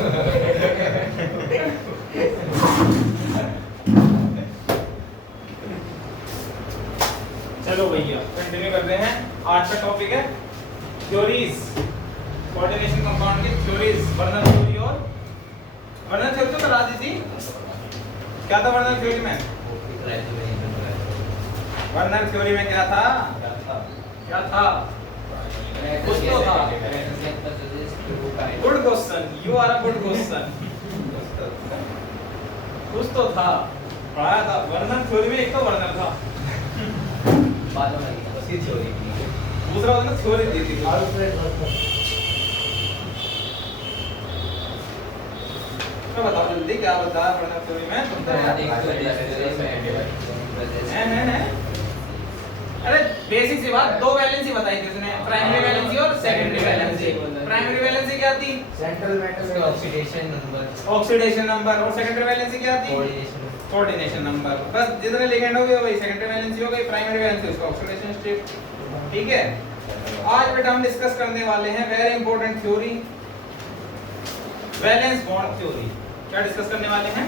चलो भैया कंटिन्यू करते हैं। आज का टॉपिक है थ्योरीज, कोऑर्डिनेशन कंपाउंड की थ्योरीज। वर्नर थ्योरी और वर्नर थ्योरी तो करा दी थी। क्या था वर्नर थ्योरी में? वर्नर थ्योरी में क्या था? क्या था? कुछ तो था। Good question, you are a good question. कुछ तो था, पढ़ाया था। वर्नर थ्योरी में एक तो वर्नर था, बाद में लगी उसकी थ्योरी की, दूसरा उसने थ्योरी दी थी। तो बताओ जल्दी क्या बताया वर्नर थ्योरी में? अरे बेसिक सी बात, दो वैलेंसी बताई थी उसने, प्राइमरी वैलेंसी और सेकेंडरी वैलेंसी। प्राइमरी वैलेंसी क्या थी? सेंट्रल मेटल का ऑक्सीडेशन नंबर और सेकेंडरी वैलेंसी क्या थी? Coordination number. बस जितने लिगेंड हो गए वही सेकेंडरी वैलेंसी हो गई, प्राइमरी वैलेंसी उसका ऑक्सीडेशन स्टेट। ठीक है, आज बेटा हम डिस्कस करने वाले हैं very important theory, valence bond theory. क्या डिस्कस करने वाले हैं?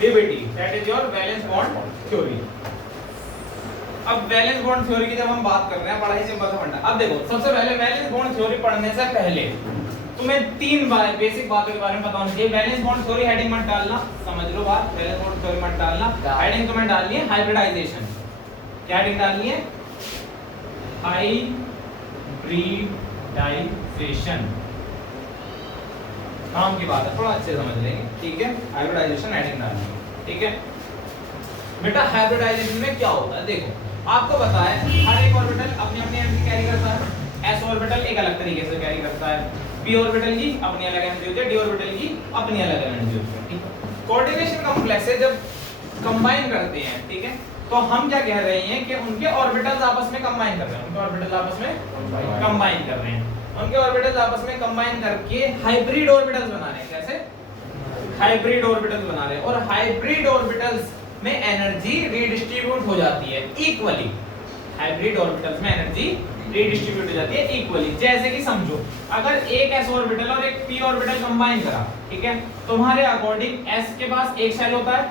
DBT, that is your valence bond theory. अब वैलेंस बॉन्ड थ्योरी की जब हम बात कर रहे हैं, बड़ा ही सिंपल सा फंडा। अब देखो, सबसे पहले वैलेंस बॉन्ड थ्योरी पढ़ने से पहले तुम्हें तीन बेसिक बातों के बारे में पता होना चाहिए। वैलेंस बॉन्ड थ्योरी हेडिंग मत डालना, समझ लो बात। वैलेंस बॉन्ड थ्योरी मत डालना, हेडिंग तुम्हें डालनी है हाइब्रिडाइजेशन। क्या हेडिंग डालनी है? हाइब्रिडाइजेशन। काम की बात है, थोड़ा अच्छे समझ लेंगे। ठीक है, हाइब्रिडाइजेशन हेडिंग डालनी है। ठीक है बेटा, हाइब्रिडाइजेशन में क्या होता है? देखो, आपको पता है हर एक ऑर्बिटल अपनी अपनी एनर्जी कैरी करता है। s ऑर्बिटल एक अलग तरीके से कैरी करता है, p ऑर्बिटल की अपनी अलग एनर्जी होती है, d ऑर्बिटल की अपनी अलग एनर्जी होती है। ठीक है, कोऑर्डिनेशन कॉम्प्लेक्स से जब कंबाइन करते हैं, ठीक है, तो हम क्या कह रहे हैं कि उनके ऑर्बिटल्स आपस में कंबाइन कर रहे हैं। उनके ऑर्बिटल्स आपस में कंबाइन कर रहे हैं। उनके ऑर्बिटल्स आपस में कंबाइन करके हाइब्रिड ऑर्बिटल्स बना रहे हैं। कैसे? हाइब्रिड ऑर्बिटल्स बना रहे हैं। और हाइब्रिड ऑर्बिटल्स में एनर्जी रीडिस्ट्रीब्यूट हो जाती है इक्वली। हाइब्रिड ऑर्बिटल्स में एनर्जी रीडिस्ट्रीब्यूट हो जाती है इक्वली। जैसे कि समझो, अगर एक s ऑर्बिटल और एक p ऑर्बिटल कंबाइन करा, ठीक है, तुम्हारे अकॉर्डिंग s के पास एक शेल होता है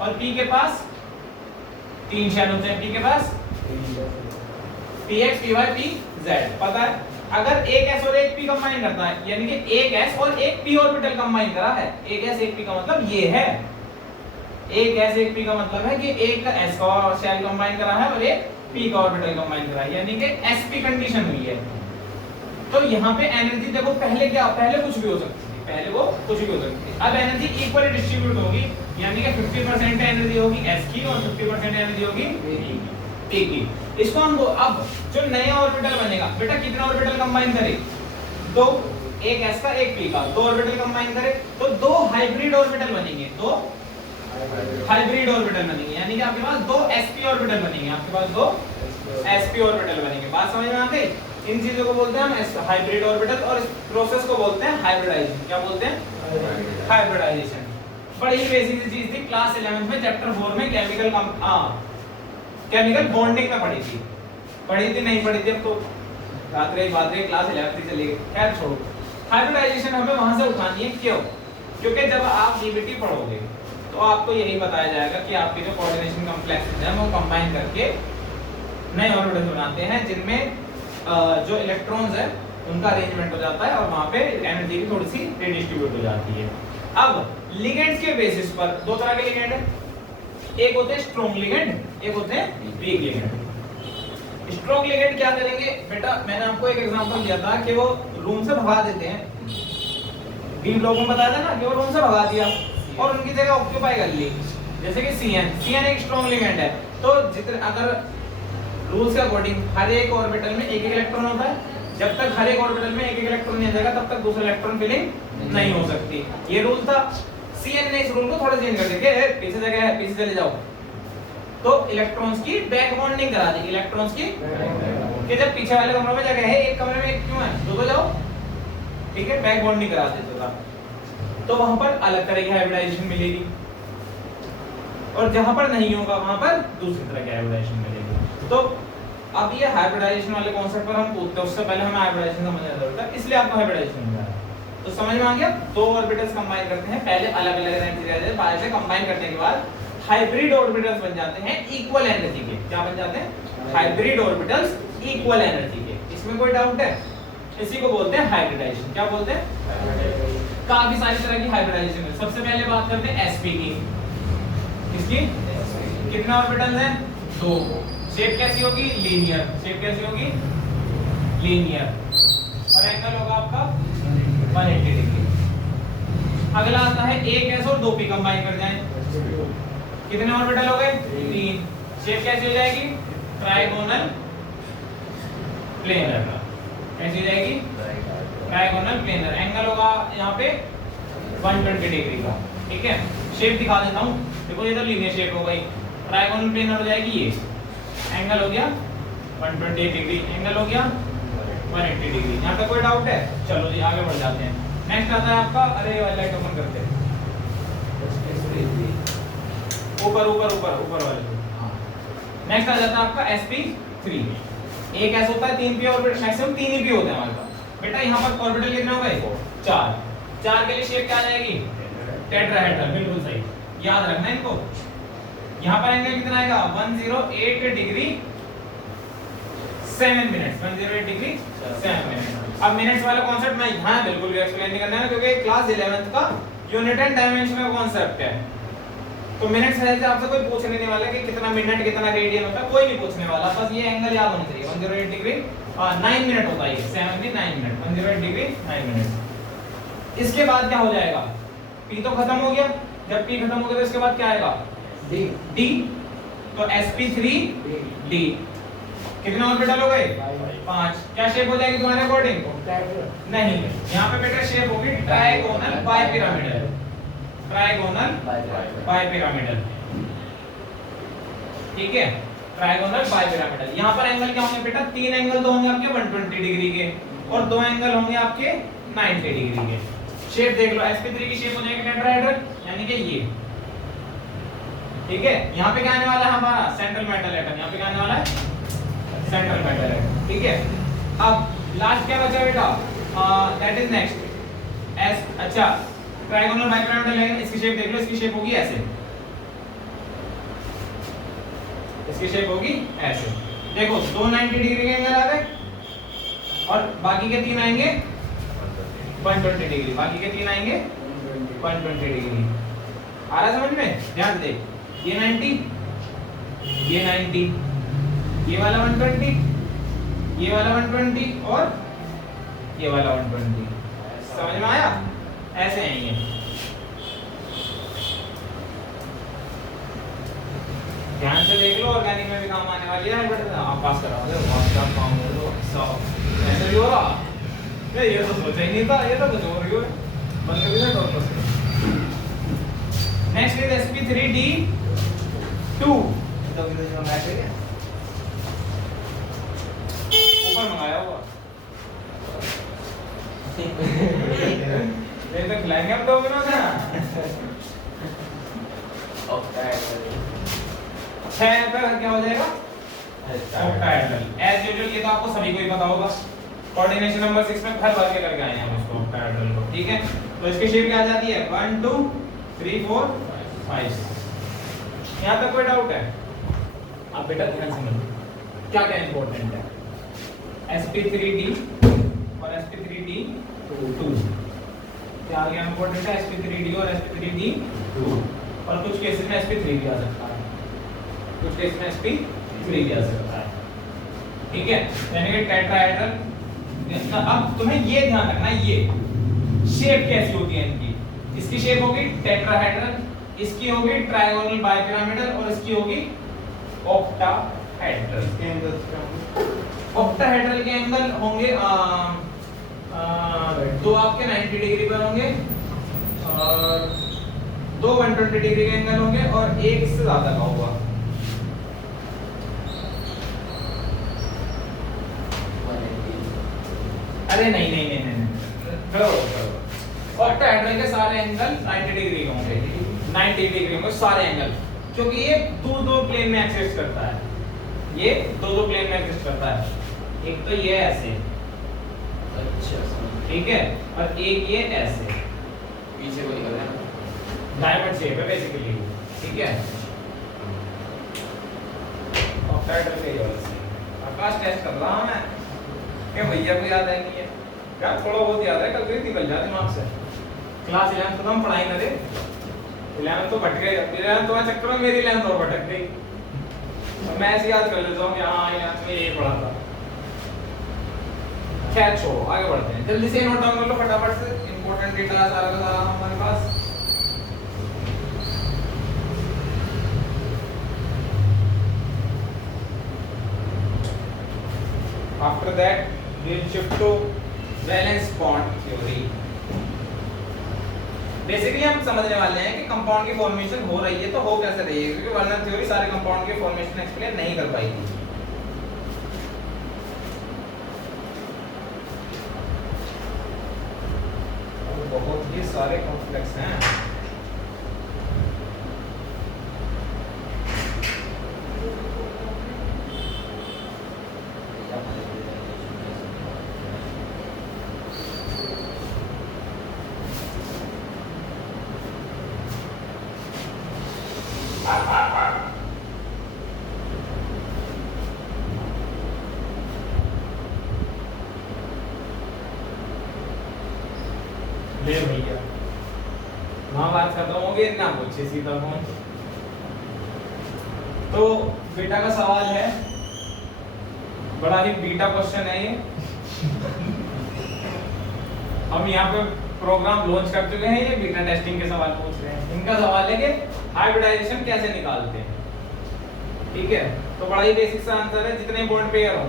और p के पास तीन शेल होते हैं। p के पास px, py, pz, पता है? अगर एक s और एक p कंबाइन करता है, यानी कि एक s और एक p ऑर्बिटल कंबाइन करा है, एक s एक p का मतलब ये है। एक s एक p का मतलब है कि एक का s का शेल कंबाइन करा है और एक p का ऑर्बिटल कंबाइन करा है, यानी कि sp कंडीशन हुई है। तो यहाँ पे एनर्जी देखो, पहले क्या, पहले कुछ भी हो सकती थी, पहले वो कुछ भी हो सकती थी। अब एनर्जी इक्वली डिस्ट्रीब्यूट होगी, यानी कि 50% एनर्जी होगी s की और 50% एनर्जी होगी p की। इसको हम अब जो नया ऑर्बिटल बनेगा बेटा, कितना ऑर्बिटल कंबाइन करे? दो, एक s का एक p का, दो ऑर्बिटल कंबाइन करे तो दो हाइब्रिड ऑर्बिटल बनेंगे। दो हाइब्रिड ऑर्बिटल बनेंगे, यानी कि आपके पास दो sp ऑर्बिटल बनेंगे। आपके पास दो sp ऑर्बिटल बनेंगे। बात समझ में आ गई? इन चीजों को बोलते हैं हम हाइब्रिड ऑर्बिटल, और इस प्रोसेस को बोलते हैं हाइब्रिडाइजेशन। क्या बोलते हैं? हाइब्रिडाइजेशन। बड़ी ही बेसिक सी चीज थी, क्लास 11 में चैप्टर 4 में केमिकल बॉन्डिंग में पढ़ी थी। नहीं पढ़ी थी, अब तो बात रही क्लास 11 चली गई। खैर छोड़ो, हाइब्रिडाइजेशन हमें वहां से उठानी है। क्यों? क्योंकि जब आप डीबीटी पढ़ोगे तो आपको यही बताया जाएगा कि आपके जो कोऑर्डिनेशन कॉम्प्लेक्सेस हैं वो कंबाइन करके नए ऑर्बिटल बनाते हैं, जिनमें जो इलेक्ट्रॉन्स है उनका अरेंजमेंट हो जाता है और वहां पे एनर्जी भी थोड़ी सी रिडिस्ट्रीब्यूट हो जाती है। अब लिगेंड्स के बेसिस पर दो तरह के लिगेंड हैं, एक होते हैं स्ट्रॉन्ग लिगेंड, एक होते हैं वीक लिगेंड। स्ट्रॉन्ग लिगेंड क्या करेंगे बेटा? मैंने आपको एक एग्जांपल दिया था कि वो रूम से भगा देते हैं। 3 लोगों को बताया था ना कि वो रूम से भगा दिया और उनकी जगह ऑक्यूपाई कर ली। जैसे कि CN एक स्ट्रॉन्ग लिगेंड है। तो जितने, अगर रूल्स के अकॉर्डिंग हर एक ऑर्बिटल में एक इलेक्ट्रॉन होता है, जब तक हर एक ऑर्बिटल में एक इलेक्ट्रॉन नहीं जाएगा तब तक दूसरा इलेक्ट्रॉन फिलिंग नहीं हो सकती। ये रूल था। CN ने इस रूल को थोड़ा चेंज कर दिया, पीछे जगह है, पीछे चले जाओ। तो इलेक्ट्रॉन्स की बैक बॉन्डिंग करा दी, इलेक्ट्रॉन्स की कि जब पीछे वाले कमरे में जगह है, एक कमरे में एक क्यों है, दो जाओ। ठीक है, बैक बॉन्डिंग करा देते था। तो वहां पर अलग तरह की हाइब्रिडाइजेशन मिलेगी, और जहां पर नहीं होगा वहां पर दूसरी तरह की हाइब्रिडाइजेशन मिलेगी। तो अब ये हाइब्रिडाइजेशन वाले कॉन्सेप्ट पर हम पूछते हैं, उससे पहले हमें हाइब्रिडाइजेशन समझना जरूरत है, इसलिए आपको हाइब्रिडाइजेशन समझा रहा है। तो समझ में आ गया, दो ऑर्बिटल्स कंबाइन करते हैं, पहले अलग अलग एनर्जी रहते हैं, बाद में कंबाइन करने के बाद हाइब्रिड ऑर्बिटल्स बन जाते हैं इक्वल एनर्जी के। क्या बन जाते हैं? हाइब्रिड ऑर्बिटल्स इक्वल एनर्जी के। इसमें कोई डाउट है? इसी को बोलते हैं हाइब्रिडाइजेशन। क्या बोलते हैं? काफी सारी तरह की हाइब्रिडाइजेशन है। सबसे पहले बात करते हैं sp की। किसकी? कितने ऑर्बिटल्स हैं? 2। शेप कैसी होगी? लीनियर। शेप कैसी होगी? लीनियर। और एंगल होगा आपका 180 डिग्री। अगला आता है एक s और 2p कंबाइन कर जाएं, कितने ऑर्बिटल हो गए? 3। शेप कैसी हो जाएगी? Trigonal planar. कैसी हो जाएगी? Trigonal planar. एंगल होगा यहाँ पे 120 डिग्री का। ठीक है, शेप दिखा देता हूँ। देखो ये तो लीनियर शेप हो गई, ट्राइगोनल प्लेनर हो जाएगी ये। एंगल हो गया 120 डिग्री, एंगल हो गया 180 डिग्री। यहाँ पे कोई डाउट है? चलो जी आगे बढ़ जाते हैं। नेक्स्ट आता है आपका, अरे वाला लाइट ओपन करते हैं, ऊपर ऊपर ऊपर ऊपर वाले। नेक्स्ट आ जाता है आपका sp3। एक s होता है 3p ऑर्बिटल, मैक्सिमम 3 ही p होते हैं हमारे पास। बेटा यहाँ पर ऑर्बिटल कितने हो गए? 4। 4 के लिए शेप क्या आ जाएगी? टेट्राहेड्रल। बिल्कुल सही, याद रखना इनको। यहाँ पर एंगल कितना आएगा? 108 डिग्री 7 मिनट्स। 108 degree 7 minutes. अब मिनट्स वाला कॉन्सेप्ट मैं यहाँ बिल्कुल भी एक्सप्लेन नहीं करना है, क्योंकि क्लास 11th का यूनिट एंड डायमेंशन का कॉन्सेप्ट है। तो मिनट्स है से आपसे कोई पूछने नहीं वाला कि कितना मिनट कितना रेडियन होता है, कोई नहीं पूछने वाला। बस ये एंगल याद होना चाहिए। 108 डिग्री 9 मिनट होता है, 79 मिनट। 108 degree 9 minute. इसके बाद क्या हो जाएगा? p तो खत्म हो गया। जब p खत्म हो गया तो इसके बाद क्या आएगा? d। तो sp3d। कितने ऑर्बिटल हो गए? 5। क्या शेप हो जाएगी तुम्हारे अकॉर्डिंग? नहीं, यहाँ पे बेटा शेप होगी ट्राइगोनल बाइपिरामिडल। Trigonal bipyramidal. ठीक है, ट्राइगोनल बाइपिरामिडल। यहाँ पर एंगल क्या होंगे बेटा? 3 एंगल तो होंगे आपके 120 डिग्री के, और 2 एंगल होंगे आपके 90 डिग्री के। शेप देख लो, sp3 की शेप हो जाएगी टेट्राहेड्रल, यानी कि ये। ठीक है, यहाँ पे क्या आने वाला है हमारा? Central metal atom. यहाँ पे क्या आने वाला है? सेंट्रल मेटल है। ठीक है, अब लास्ट क्या बचा बेटा? That is next S. अच्छा, ट्राइगोनल बाइपिरामिडल है, इसकी शेप देख लो। इसकी शेप होगी ऐसे, इसकी शेप होगी ऐसे। देखो 2 90 डिग्री के एंगल आ गए, और बाकी के 3 आएंगे 120 डिग्री। बाकी के 3 आएंगे 120 डिग्री। आ रहा समझ में? ध्यान दे, ये 90, ये 90, ये वाला 120, ये वाला 120 और ये वाला 120। समझ में आया? ऐसे हैं ये। ध्यान से देख लो, ऑर्गेनिक में भी काम आने वाली है। बेटा आप पास कराओगे, व्हाट्सएप काम कर लो। सब ऐसे भी हो रहा है? ये तो सोचा ही नहीं था, ये तो कुछ और ही हो बंदे भी ना डॉक्टर से। Next is sp3d2। तो किधर जो मैच है ऊपर मंगाया हुआ ये तो खिलाएंगे हम 2 मिनट ना। क्या हो जाएगा? ऑक्टाहेड्रल। एज यूजुअल ये तो आपको सभी को ही पता होगा, कोऑर्डिनेशन नंबर 6 में हर बार के करके आए हैं हम इसको, ऑक्टाहेड्रल को। ठीक है, तो इसकी शेप क्या आ जाती है? 1 2 3 4 5। यहाँ तक कोई डाउट है? आप बेटा ध्यान से सुनो, क्या क्या इंपॉर्टेंट है। sp3d और sp3d2 क्या आ गया इंपॉर्टेंट है? sp3d और sp3d2। और कुछ केसेस में sp3 भी आ सकता है, कुछ केस में sp3 भी आ सकता है। ठीक है, यानी कि टेट्राहेड्रल। अब तुम्हें ये ध्यान रखना, ये शेप कैसी होती है इनकी। इसकी शेप होगी टेट्राहेड्रल, इसकी होगी ट्राइगोनल बाइपिरामिडल, और इसकी होगी ऑक्टाहेड्रल। ऑक्टाहेड्रल के एंगल होंगे 2 आपके 90 डिग्री पर होंगे, और 2 120 डिग्री के एंगल होंगे, और एक इससे ज्यादा का होगा। अरे नहीं नहीं नहीं नहीं, ऑक्टाहेड्रल के सारे एंगल 90 डिग्री होंगे, 90 डिग्री होंगे सारे एंगल, क्योंकि ये दो प्लेन में एक्सिस्ट करता है। ये दो प्लेन में एक्सिस्ट करता है। एक तो ये ऐसे, अच्छा ठीक है, और एक ये ऐसे पीछे को निकल रहा है, डायमंड शेप है बेसिकली, ठीक है। ऑक्टाहेड्रल का ये वाला सीन। आकाश टेस्ट कर रहा हूं मैं क्या भैया को याद है नहीं है क्या, थोड़ा बहुत याद है, कल फिर निकल जाए दिमाग से। क्लास 11 तो हम पढ़ाई ना दे, 11 तो भटक गए, 11 तो चक्कर में मेरी 11 तो भटक गई, और मैं ऐसे याद कर लेता हूँ कि हाँ 11 में ये पढ़ा था। खैर छोड़ो, आगे बढ़ते हैं, जल्दी से नोट डाउन कर लो फटाफट से, इंपॉर्टेंट डेटा सारा का सारा हमारे पास। After that, we will shift to valence bond theory. Basically हम समझने वाले हैं कि कंपाउंड की फॉर्मेशन हो रही है तो हो कैसे रही है, क्योंकि वैलेंस थ्योरी सारे कंपाउंड की फॉर्मेशन एक्सप्लेन नहीं कर पाएगी। बहुत ही सारे कॉम्प्लेक्स हैं। ले भैया वहां बात खत्म हो गई ना, पूछे सीधा कौन। तो बेटा का सवाल है, बड़ा ही बीटा क्वेश्चन है ये। हम यहाँ पे प्रोग्राम लॉन्च कर चुके हैं, ये बीटा टेस्टिंग के सवाल पूछ रहे हैं। इनका सवाल है कि हाइब्रिडाइजेशन कैसे निकालते हैं, ठीक है। तो बड़ा ही बेसिक सा आंसर है, जितने बॉन्ड पेयर हो,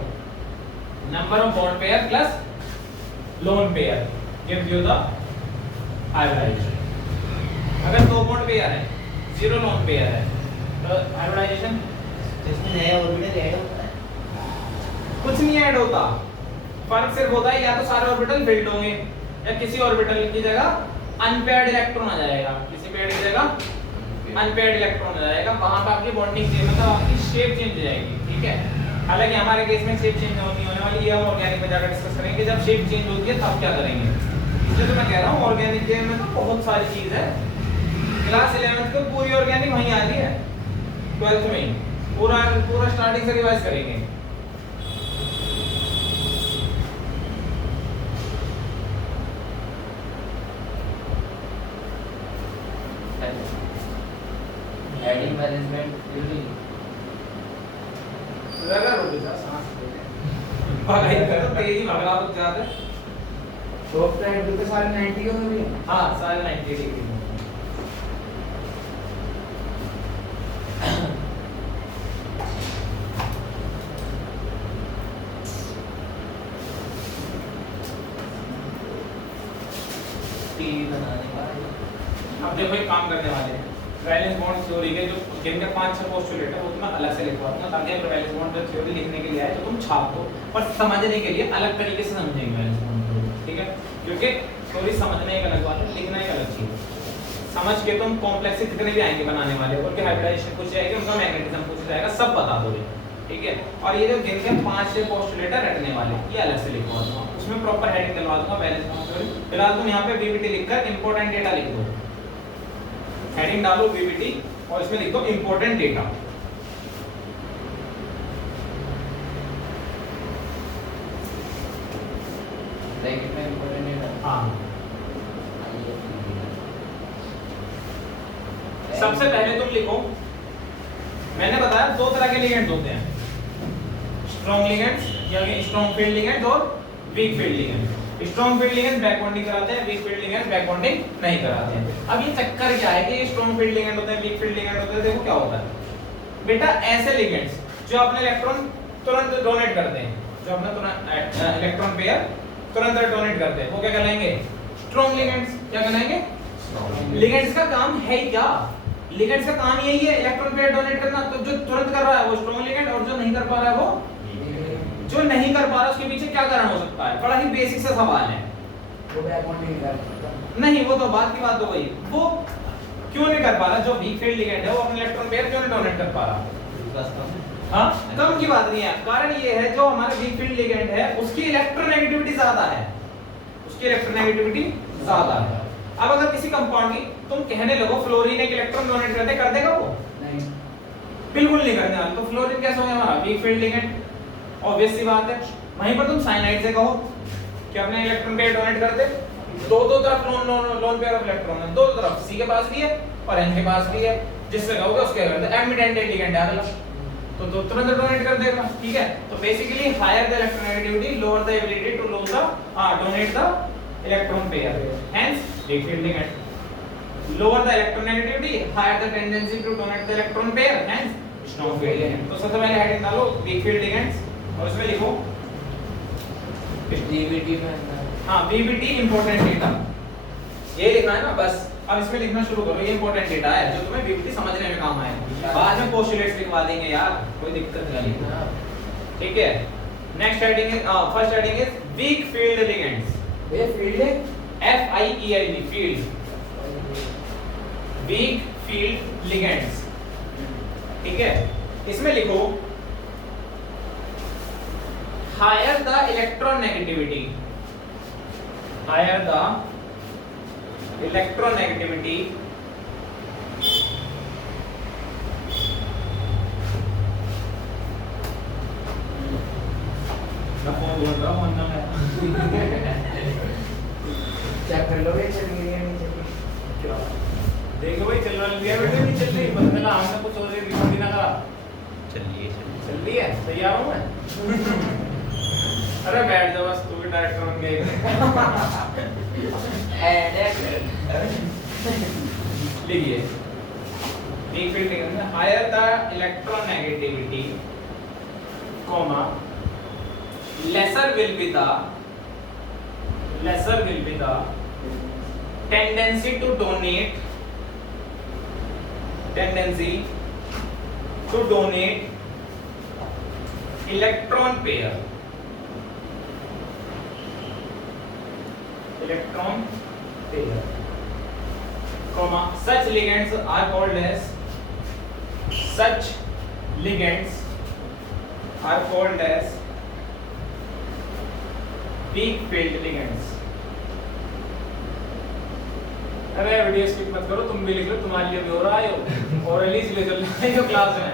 number of bond pair plus lone pair gives you the hybridisation. अगर दो बॉन्ड पेयर है, जीरो लोन पेयर है, तो हाइब्रिडाइजेशन इसमें नया ऑर्बिटल ऐड होता है, कुछ नहीं ऐड होता, फर्क सिर्फ होता है या तो सारे ऑर्बिटल फिल्ड होंगे या किसी ऑर्बिटल की जगह अनपेयर्ड इलेक्ट्रॉन आ जाएगा, किसी पेयर की जगह अनपेयर्ड इलेक्ट्रॉन आ जाएगा, वहां पे आपकी बॉन्डिंग चेंज मतलब आपकी शेप चेंज हो जाएगी, ठीक है। हालांकि हमारे केस में शेप चेंज नहीं होने वाली है, हम ऑर्गेनिक में जाकर डिस्कस करेंगे जब शेप चेंज होती है तब क्या करेंगे। इसलिए तो मैं कह रहा हूँ ऑर्गेनिक के में तो बहुत सारी चीज है, क्लास 11th को पूरी ऑर्गेनिक वहीं आ रही है, 12th में पूरा पूरा स्टार्टिंग से रिवाइज करेंगे। एडिंग मैनेजमेंट थ्योरी जरा रुक जा, सांस ले ले, भागाई करो तेजी भाग रहा बहुत ज्यादा। सॉफ्टवेयर भी तो सारे 90 हो गए, हाँ सारे 90 डिग्री में। टीवी बनाने वाले। अब देखो एक काम करने वाले हैं, वैलेंस बॉन्ड थ्योरी के जो जिनके 5-6 पोस्टुलेट है वो तो मैं अलग से लिखवा दूंगा, ताकि अगर वैलेंस बॉन्ड थ्योरी लिखने के लिए आए तो तुम छाप दो, पर समझने के लिए अलग तरीके से समझेंगे वैलेंस बॉन्ड थ्योरी, ठीक है। क्योंकि थ्योरी समझने एक अलग बात है, लिखना एक अलग चीज है। समझ के तुम कॉम्प्लेक्स जितने भी आएंगे बनाने वाले, उनके हाइब्रिडाइजेशन पूछ जाएगा, उनका मैग्नेटिज्म पूछ जाएगा, सब बता दोगे, ठीक है। और ये जो जिनके 5-6 पोस्टुलेट रटने वाले, ये अलग से लिखवा दूंगा, उसमें प्रॉपर हेडिंग दिलवा दूंगा वैलेंस बॉन्ड थ्योरी। फिलहाल तुम यहाँ पे बीबीटी लिखकर इंपॉर्टेंट डेटा लिख दो, हेडिंग डालो बीबीटी और इसमें लिख दो इंपॉर्टेंट डेटा। ब्रैकेट में इंपॉर्टेंट है, हाँ सबसे पहले तुम लिखो, मैंने बताया दो तरह के लिगेंड्स होते हैं, स्ट्रॉन्ग लिगेंड्स यानी स्ट्रॉन्ग फील्ड लिगेंड्स और week field ligands. Strong field ligands back bonding कराते हैं, week field ligands back bonding नहीं कराते हैं। अब ये चक्कर क्या है कि ये स्ट्रॉन्ग फील्ड लिगेंड होते हैं, वीक फील्ड लिगेंड होते हैं। देखो क्या होता है बेटा, ऐसे लिगेंड्स जो अपने इलेक्ट्रॉन तुरंत डोनेट करते हैं, जो अपना तुरंत इलेक्ट्रॉन पेयर तुरंत डोनेट करते हैं, वो क्या कहलाएंगे? Strong ligands. क्या कहलाएंगे? लिगेंड्स का काम है ही क्या? लिगेंड्स का काम यही है इलेक्ट्रॉन पेयर डोनेट करना। तो जो तुरंत कर रहा है वो स्ट्रॉन्ग लिगेंड, और जो नहीं कर पा रहा है वो जो नहीं कर पा रहा, उसके पीछे क्या कारण हो सकता है? बड़ा ही बेसिक सा सवाल है। वो बैक बॉन्डिंग कर सकता नहीं, वो तो बात की बात हो गई, वो क्यों नहीं कर पा रहा? जो वीक फील्ड लिगेंड है वो अपने इलेक्ट्रॉन पेयर क्यों नहीं डोनेट कर पा रहा? हाँ, कम की बात नहीं है, कारण ये है जो हमारा वीक फील्ड लिगेंड है उसकी इलेक्ट्रोनेगेटिविटी ज्यादा है, उसकी इसकी इलेक्ट्रोनेगेटिविटी ज्यादा है। अब अगर किसी कंपाउंड की तुम कहने लगो फ्लोरीन एक इलेक्ट्रॉन डोनेट कर देगा वो? नहीं, बिल्कुल नहीं करने वाला। तो फ्लोरीन कैसा हो गया हमारा वीक फील्ड लिगेंड, ऑब्वियस सी बात है। वहीं पर तुम साइनाइड से कहो कि अपने इलेक्ट्रॉन पेयर डोनेट कर दे, दो तरफ लोन पेयर ऑफ इलेक्ट्रॉन है, दो तरफ सी के पास भी है और एन के पास भी है, जिससे कहोगे उसके कर दे एमिटेंट लिगेंड है अगला, तो दो तुरंत डोनेट कर देगा। ठीक है, तो basically higher the electronegativity lower the ability to loan the donate the electron pair, hence weak field ligand. Lower the electronegativity higher the tendency to donate the electron pair, hence strong field ligand. तो सबसे पहले heading डालो week field ligands और उसमें लिखो DVT में अंदर। हां बीबीटी इंपॉर्टेंट डेटा, ये लिखना है ना बस। अब इसमें लिखना शुरू करो, ये इंपॉर्टेंट डेटा है जो तुम्हें बीबीटी समझने में काम आएगा। बाद में पोस्टुलेट्स लिखवा देंगे यार, कोई दिक्कत नहीं है। ठीक है, next heading is first heading is weak field ligands. ये फील्ड है F I E L D field, weak field ligands. ठीक है, इसमें लिखो higher the electronegativity, higher the electronegativity मैं फोन बोल रहा हूं ना मैं चेक कर लो, ये चल रही है नहीं चल रही? क्या देखो भाई, चल रही है बेटे, नहीं चल रही बंदला, हमने कुछ और रिकॉर्ड ना करा। चलिए चल रही है, तैयार हूं मैं। अरे बैठ जा बस, तू भी डायरेक्टर बन गई। लिखिए वीक फील्ड लिगेंड में higher the electronegativity comma lesser will be the tendency to donate electron pair comma such ligands are called as weak field ligands। अरे वीडियो स्किप मत करो, तुम भी लिख लो, तुम्हारे लिए भी हो रहा है और रिलीज ले चल रहा है जो क्लास में।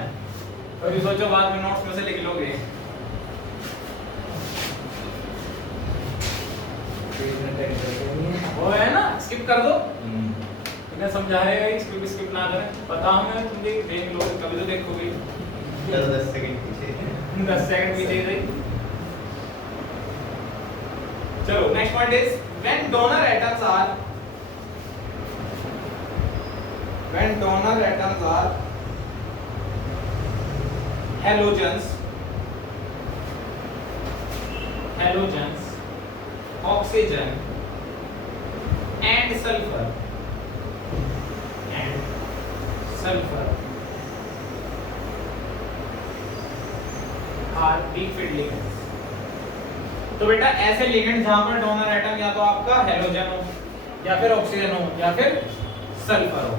और ये सोचो बाद में नोट्स में से लिख लोगे। वो है ना, स्किप कर दो, इन्हें समझा रहे हैं, स्किप ना करें। पता हमें, तुम भी देख लो, कभी तो देखोगे। 10 सेकंड पीछे 10 सेकंड पीछे गई। चलो next point is when donor atoms are halogens, oxygen and sulfur are weak field ligands। तो बेटा ऐसे लिगेंड जहां पर डोनर एटम या तो आपका हेलोजन हो या फिर ऑक्सीजन हो या फिर सल्फर हो,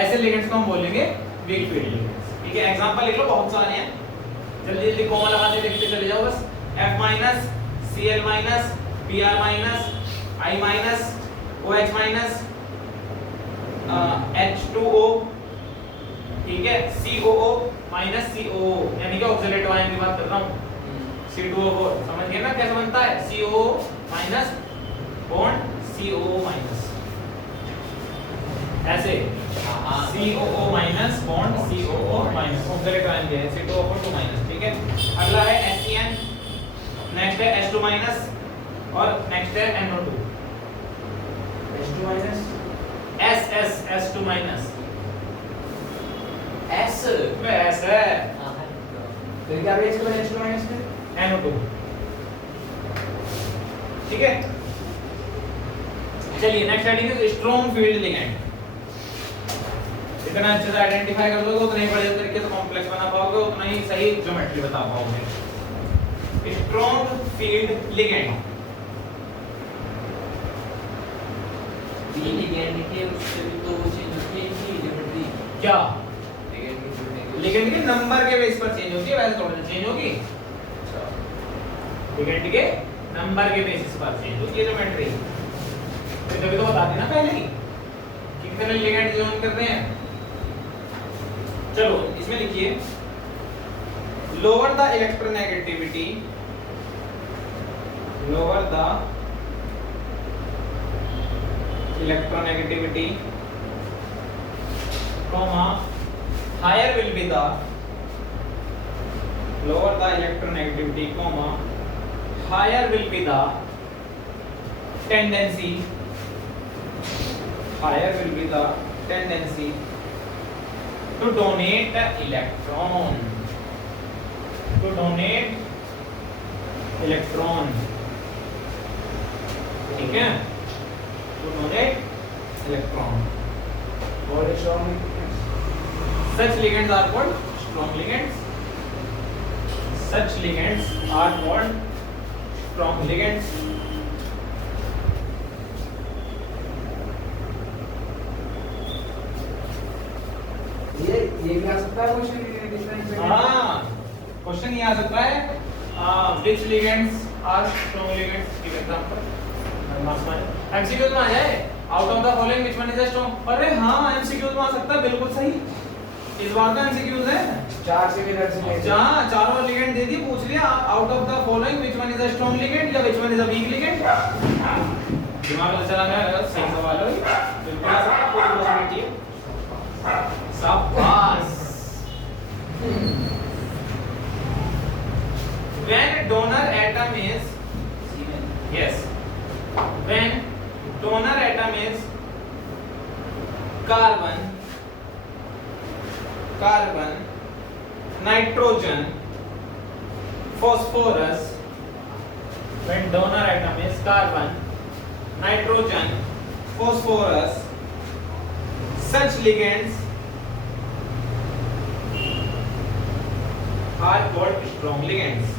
ऐसे लिगेंड्स को हम बोलेंगे वीक फील्ड लिगेंड्स। ठीक है, एग्जांपल लिख लो, बहुत सारे हैं, जल्दी जल्दी कॉमा लगाते देखते चले जाओ बस। F- Cl-, Br-, I-, OH-, H2O, ठीक है, COO - COO यानी कि ऑक्सीडेटिव आयन की बात कर रहा हूं। C2O4 समझ गए ना कैसे बनता है? COO minus bond COO minus, ऐसे COO minus bond COO minus oxidative ion है C2O4 2 माइनस। ठीक है, अगला है HCN, नेक्स्ट है H2 माइनस और नेक्स्ट है NO2 H2 minus S2 minus S में S है, फिर क्या बेस कर H2 माइनस में NO2। ठीक है, चलिए नेक्स्ट हेडिंग है स्ट्रॉन्ग फील्ड लिगेंड। जितना अच्छे से आइडेंटिफाई कर दोगे उतना ही बढ़िया तरीके से कॉम्प्लेक्स बना पाओगे, उतना ही सही ज्योमेट्री बता पाओगे। स्ट्रॉन्ग फील्ड लिगेंड लिगेंड के उससे भी तो वो चेंज होती है कि ज्योमेट्री क्या लिगेंड लिगेंड के नंबर के बेस पर चेंज होती है, वैसे थोड़ी चेंज होगी। लिगेंड के नंबर के बेसिस पर चेंज होती है ज्योमेट्री। तो तभी तो बता देना पहले ही कि कितने लिगेंड जॉइन कर रहे हैं। चलो इसमें लिखिए lower the electronegativity, lower the electronegativity comma higher will be the lower the electronegativity comma higher will be the tendency, higher will be the tendency to donate electron, to donate electron, ठीक है, to donate electron। और strong Such ligands are called strong ligands. Such ligands are called strong ligands. ये भी आ सकता है question. हाँ, question ये आ सकता है which ligands are strong ligands? Give example. MCQ में आ जाए out of the following which one is a strong? अरे हाँ MCQ में आ सकता है, बिल्कुल सही। इस बार का MCQs है 4 से भी 10 से जहाँ चारों लिगेंड दे दी, पूछ लिया out of the following which one is a strong ligand या which one is a weak ligand. दिमाग में चला गया, अगर सही सवाल हो बिल्कुल आ सकता है, पूरी पॉसिबिलिटी है। शाबाश। When donor atom is yes, when donor atom is carbon, carbon, nitrogen, phosphorus, when donor atom is carbon, nitrogen, phosphorus, such ligands are called strong ligands.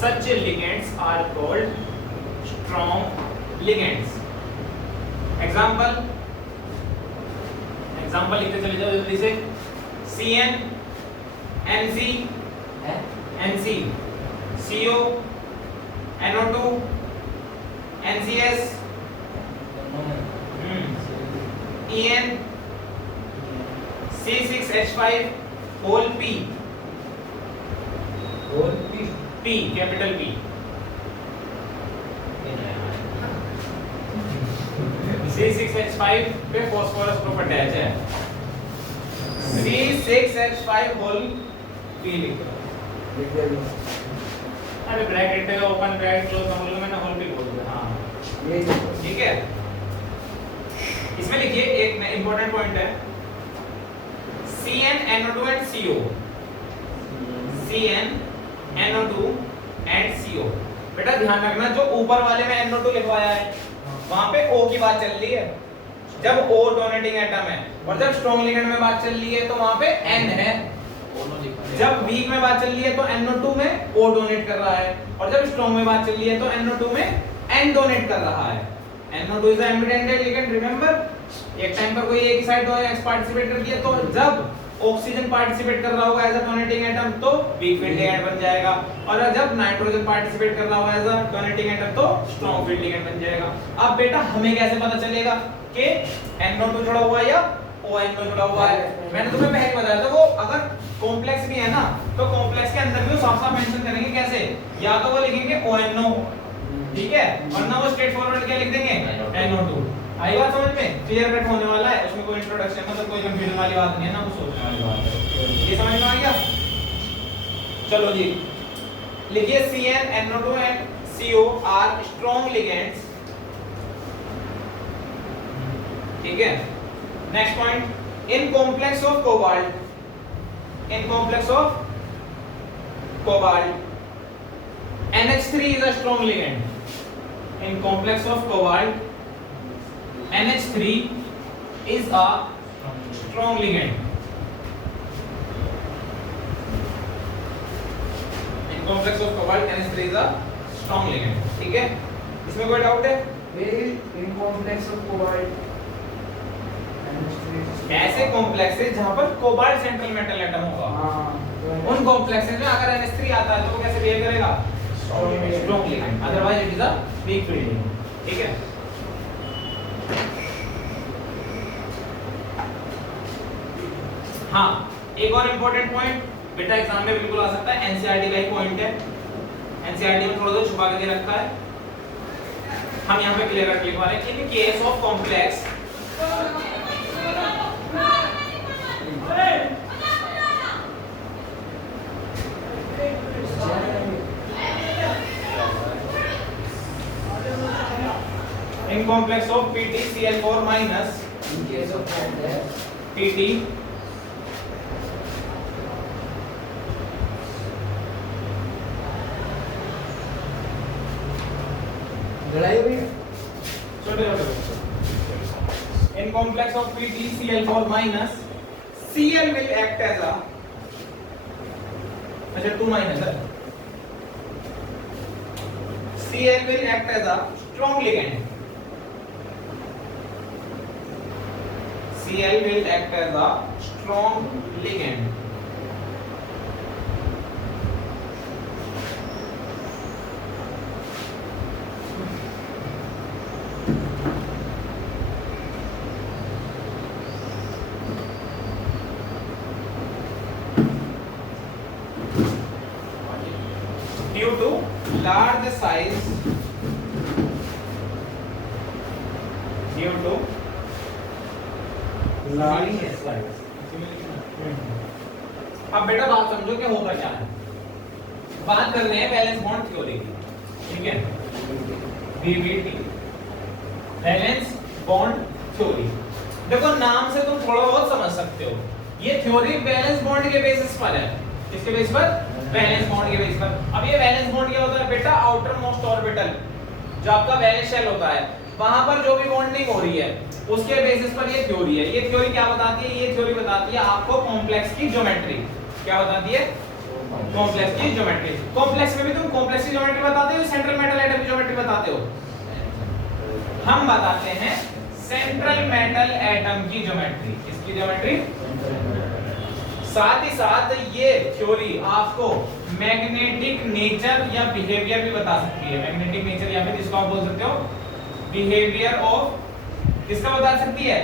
Such ligands are called strong ligands. Example, example लिखते चले जाओ जल्दी से। CN, NC, NC, CO, NO2, NCS, EN, C6H5, whole P, और भी P, capital P, C6H5 पे phosphorus group attach है, C6H5 whole P लिख दो। अरे ब्रैकेट का ओपन ब्रैकेट क्लोज समझ लो, मैंने होल P बोल दिया। हाँ ये ठीक है। इसमें लिखिए एक इंपॉर्टेंट पॉइंट है, CN, NO2 and CO, CN, NO2 and CO। बेटा ध्यान रखना, जो ऊपर वाले में NO2 लिखवाया है वहां पे O की बात चल रही है, जब O डोनेटिंग एटम है, और जब स्ट्रॉन्ग लिगेंड में बात चल रही है तो वहां पे N है। जब वीक में बात चल रही है तो NO2 में O डोनेट कर रहा है, और जब स्ट्रॉन्ग में बात चल रही है तो NO2 में N डोनेट कर रहा है। NO2 is ambient ligand, remember. एक टाइम पर कोई एक साइड पार्टिसिपेट कर दिया, तो जब ऑक्सीजन पार्टिसिपेट कर रहा होगा एज अ डोनेटिंग एटम तो वीक फील्ड लिगेंड बन जाएगा, और जब नाइट्रोजन पार्टिसिपेट कर रहा होगा एज अ डोनेटिंग एटम तो स्ट्रॉन्ग फील्ड लिगेंड बन जाएगा। अब बेटा हमें कैसे पता चलेगा कि NO2 जुड़ा हुआ है या ONO जुड़ा हुआ है? मैंने तुम्हें पहले बताया था, वो अगर कॉम्प्लेक्स भी है ना तो कॉम्प्लेक्स के अंदर भी वो साफ साफ मेंशन करेंगे। कैसे? या तो वो लिखेंगे ONO, ठीक है, वरना वो स्ट्रेट फॉरवर्ड क्या लिख देंगे NO2। आई बात समझ में? क्लियर कट होने वाला है, उसमें कोई इंट्रोडक्शन मतलब कोई कंफ्यूजन वाली बात नहीं है ना, वो सोचने वाली बात है। ये समझ में आ गया? चलो जी लिखिए CN, NO2 and CO are strong ligands, ठीक है। Next point, in complex of cobalt, in complex of cobalt NH3 is a strong ligand. In complex of cobalt, NH3 is a strong ligand. In complex of cobalt, NH3 is a strong ligand. ठीक है? इसमें कोई doubt है? इन complex of cobalt ऐसे complexes जहां पर cobalt central metal atom होगा, उन कॉम्प्लेक्सेस में अगर NH3 आता है तो वो कैसे बिहेव करेगा? Strong ligand, otherwise it is a week field ligand. ठीक है, हाँ एक और इंपॉर्टेंट पॉइंट बेटा एग्जाम में बिल्कुल आ सकता है, एनसीईआरटी का ही पॉइंट है, एनसीईआरटी में थोड़ा सा छुपा के दे रखा है, हम यहाँ पे क्लियर लिखवा रहे हैं। In case of complex in complex of PtCl4 minus In case of complex Pt लड़ाई हुई है? in complex of PtCl4 minus Cl will act as a अच्छा 2 minus है, Cl will act as a strong ligand, Cl will act as a strong ligand due to large size, due to large size। अब बेटा बात समझो कि होगा क्या है, बात कर रहे हैं वैलेंस बॉन्ड थ्योरी की, ठीक है, VBT वैलेंस बॉन्ड थ्योरी। देखो नाम से तुम थोड़ा बहुत समझ सकते हो, ये थ्योरी वैलेंस बॉन्ड के बेसिस पर है, किसके बेसिस पर, वैलेंस बॉन्ड के बेसिस पर। अब ये वैलेंस बॉन्ड क्या होता है बेटा, आउटर मोस्ट ऑर्बिटल जो आपका वैलेंस शेल होता है, वहां पर जो भी बॉन्डिंग हो रही है उसके बेसिस पर ये थ्योरी है। ये थ्योरी क्या बताती है, ये थ्योरी बताती है आपको कॉम्प्लेक्स की ज्योमेट्री, क्या बताती है, कॉम्प्लेक्स की ज्योमेट्री। कॉम्प्लेक्स में भी तुम कॉम्प्लेक्स की ज्योमेट्री बताते हो, सेंट्रल मेटल एटम की ज्योमेट्री बताते हो, हम बताते हैं सेंट्रल मेटल एटम की ज्योमेट्री, इसकी ज्योमेट्री। साथ ही साथ ये थ्योरी आपको मैग्नेटिक नेचर या बिहेवियर भी बता सकती है, मैग्नेटिक नेचर या फिर जिसको आप बोल सकते हो बिहेवियर ऑफ, किसका बता सकती है,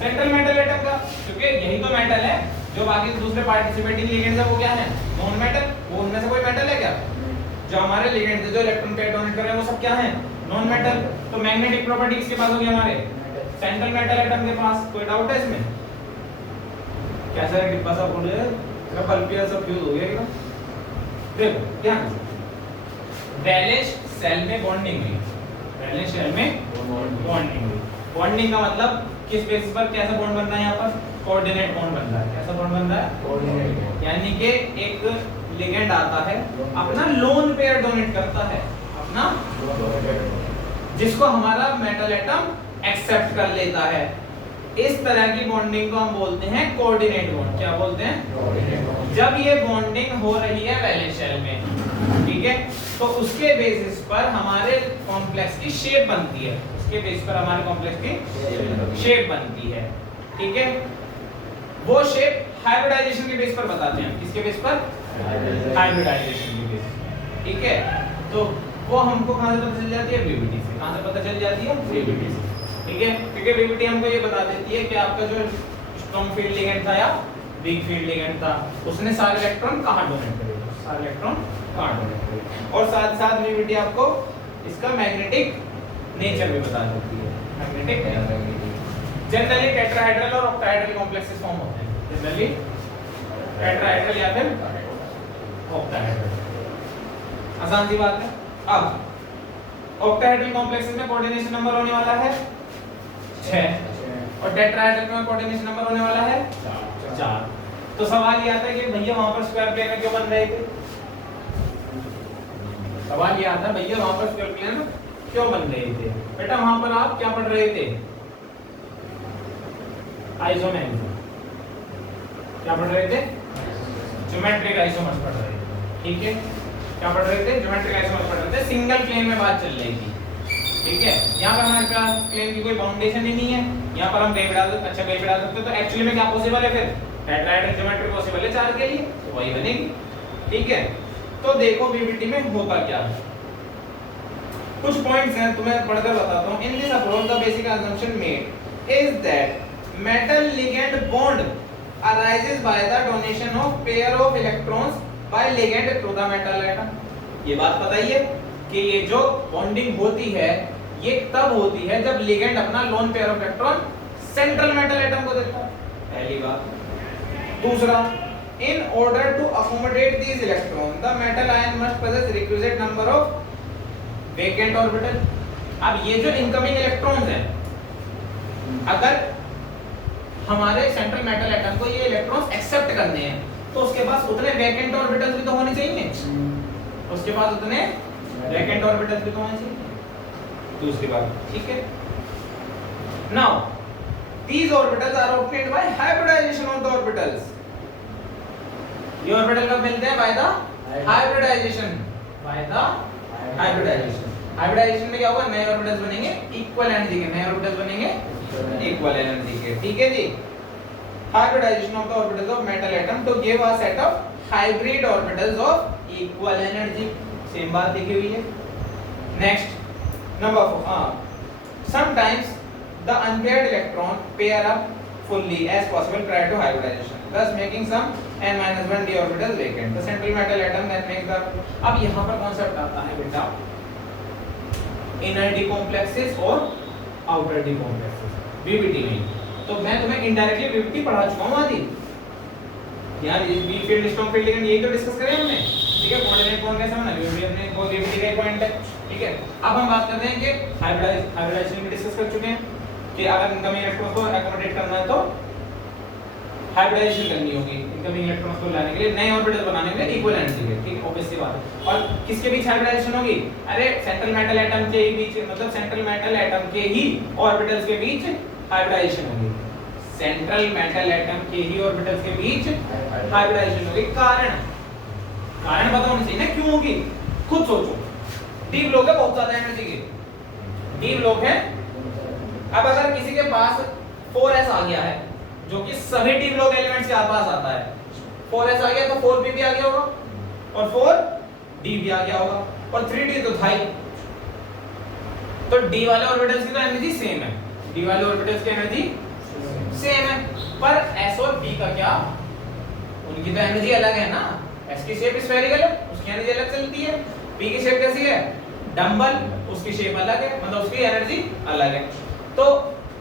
सेंट्रल मेटल एटम का, क्योंकि यही तो मेटल है, जो बाकी दूसरे पार्टिसिपेटिंग लिगेंड्स है वो क्या है, नॉन मेटल, वो उनमें से कोई मेटल है क्या, जो हमारे लिगेंड्स जो इलेक्ट्रॉन पेयर डोनेट कर रहे हैं वो सब क्या है, नॉन मेटल। तो मैग्नेटिक प्रॉपर्टी किसके पास होगी, हमारे सेंट्रल मेटल एटम के पास। कोई डाउट है इसमें, कैसा है डिब्बा सा बोल रहे हैं, तेरा बल्ब भी सब फ्यूज हो गया क्या, देखो ध्यान दो, वैलेंस सेल में बॉन्डिंग हुई, वैलेंस शेल में बॉन्डिंग हुई, बॉन्डिंग का मतलब किस बेसिस पर कैसा बॉन्ड बन रहा है, यहाँ पर कोऑर्डिनेट बॉन्ड बन रहा है, कैसा बॉन्ड बन रहा है, कोऑर्डिनेट, यानी कि एक लिगेंड आता है अपना लोन पेयर डोनेट करता है, अपना जिसको हमारा मेटल एटम एक्सेप्ट कर लेता है, इस तरह की बॉन्डिंग को हम बोलते हैं कोऑर्डिनेट बॉन्ड। क्या बोलते हैं, जब ये बॉन्डिंग हो रही है वैलेंस शेल में, ठीक है, तो उसके बेसिस पर हमारे कॉम्प्लेक्स की शेप बनती है, उसके बेसिस पर हमारे कॉम्प्लेक्स की शेप बनती है, ठीक है। वो शेप हाइब्रिडाइजेशन के बेस पर बताते हैं, किसके बेस पर, हाइब्रिडाइजेशन के बेस पर, ठीक है। तो वो हमको कहां से पता चल जाती है, VBT से। कहां से पता चल जाती है, VBT से, ठीक है, क्योंकि VBT हमको ये बता देती है कि आपका जो स्ट्रॉन्ग फील्ड लिगेंड था या वीक फील्ड लिगेंड था, उसने सारे इलेक्ट्रॉन कहां डोनेट करे, सारे इलेक्ट्रॉन कहां डोनेट करे। और साथ साथ VBT आपको इसका मैग्नेटिक नेचर भी बता देती है, मैग्नेटिक। जनरली टेट्राहेड्रल और ऑक्टाहेड्रल कॉम्प्लेक्सेस फॉर्म होते हैं, जनरली टेट्राहेड्रल या फिर ऑक्टाहेड्रल, आसान सी बात है। अब ऑक्टाहेड्रल कॉम्प्लेक्सेस में कोऑर्डिनेशन नंबर होने वाला है 6 और टेट्राहेड्रल में कोऑर्डिनेशन नंबर होने वाला है 4। तो सवाल ये आता है कि भैया वहां पर स्क्वायर प्लेन में क्यों बन रहे थे, सवाल ये आता है भैया वहां पर स्क्वायर प्लेन में क्यों बन रहे थे। बेटा वहां पर आप क्या पढ़ रहे थे, आइसोमेरिज्म, क्या पढ़ रहे थे, ज्योमेट्रिक आइसोमर्स पढ़ रहे थे, ठीक है, क्या पढ़ रहे थे, ज्योमेट्रिक आइसोमर्स पढ़ रहे थे। सिंगल प्लेन में बात चल रही थी, ठीक है। यहाँ पर हमारे पास प्लेन की कोई बाउंडेशन ही नहीं है, यहाँ पर हम कहीं भी डाल सकते, अच्छा कहीं भी डाल सकते, तो एक्चुअली में क्या पॉसिबल है, फिर टेट्राहेड्रल ज्योमेट्री पॉसिबल है 4 के लिए, तो वही बनेगी, ठीक है। तो देखो बीबीटी में होता क्या है, कुछ पॉइंट्स हैं तुम्हें पढ़कर बताता हूं। In this approach the basic assumption made is that metal ligand bond arises by the donation of pair of electrons by ligand to the metal atom। ये बात बताइए कि ये जो बॉन्डिंग होती है ये तब होती है जब लिगेंड अपना lone pair of electron central metal atom को देता है, पहली बात। दूसरा, in order to accommodate these electrons the metal ion must possess requisite number of vacant orbital। अब ये जो इनकमिंग इलेक्ट्रॉन्स हैं, अगर हमारे सेंट्रल मेटल एटम को ये इलेक्ट्रॉन्स एक्सेप्ट करने हैं तो उसके पास उतने वैकेंट ऑर्बिटल्स भी तो होने चाहिए, उसके पास उतने वैकेंट ऑर्बिटल्स भी तो होने चाहिए। दूसरी बात, ठीक है। Now these orbitals are obtained by hybridization of the orbitals। ये ऑर्बिटल कब मिलते हैं? by the hybridization, by the hybridization। हाइब्रिडाइजेशन में क्या होगा? नए ऑर्बिटल्स बनेंगे इक्वल एनर्जी के, नए ऑर्बिटल्स बनेंगे इक्वल एनर्जी के, ठीक है जी। Hybridization of the orbitals of metal atom to give a set of hybrid orbitals of equal energy, same बात लिखी हुई है। Next number 4, sometimes the unpaired electron pair up fully as possible prior to hybridization, thus making some n-1 d orbitals vacant। The central metal atom that makes the, अब यहाँ पर concept आता है बेटा inner d complexes और outer d complexes BBT में। तो मैं तुम्हें इनडायरेक्टली BBT पढ़ा चुका हूँ आदि, यार ये बी फील्ड स्ट्रॉन्ग फील्ड लिगेंड यही तो डिस्कस करें हमने, ठीक है। कोऑर्डिनेट कौन कैसे बना, BBT हमने वो BBT का पॉइंट है, ठीक है। अब हम बात करते हैं कि हाइब्रिडाइजेशन में डिस्कस कर चुके हैं कि अगर इनकमिंग इलेक्ट्रॉन को अकोमोडेट करना है तो हाइब्रिडाइजेशन करनी होगी, इनकमिंग इलेक्ट्रॉन्स को लाने के लिए, नए ऑर्बिटल बनाने के लिए इक्वल एनर्जी के, ठीक है, ऑब्वियस सी बात है। और किसके बीच हाइब्रिडाइजेशन होगी? अरे सेंट्रल मेटल एटम के ही बीच, मतलब सेंट्रल मेटल एटम के ही ऑर्बिटल्स के बीच हाइब्रिडाइजेशन होगी, सेंट्रल मेटल एटम के ही ऑर्बिटल्स के बीच हाइब्रिडाइजेशन होगी। कारण पता होना चाहिए ना क्यों होगी, खुद सोचो। डी ब्लॉक है बहुत ज्यादा एनर्जी के, डी ब्लॉक है। अब अगर किसी के पास 4s आ गया है जो कि सभी डी ब्लॉक एलिमेंट्स के आसपास आता है, 4s आ गया तो 4p भी आ गया होगा और 4d भी आ गया होगा और 3d तो था ही। तो d वाले ऑर्बिटल्स की तो एनर्जी सेम है, d वाले ऑर्बिटल्स की एनर्जी सेम है, पर s और p का क्या, उनकी तो एनर्जी अलग है ना। s की शेप स्फेरिकल है, उसकी एनर्जी अलग चलती है। p की शेप कैसी है? डंबल, उसकी शेप अलग है, मतलब उसकी एनर्जी अलग है। तो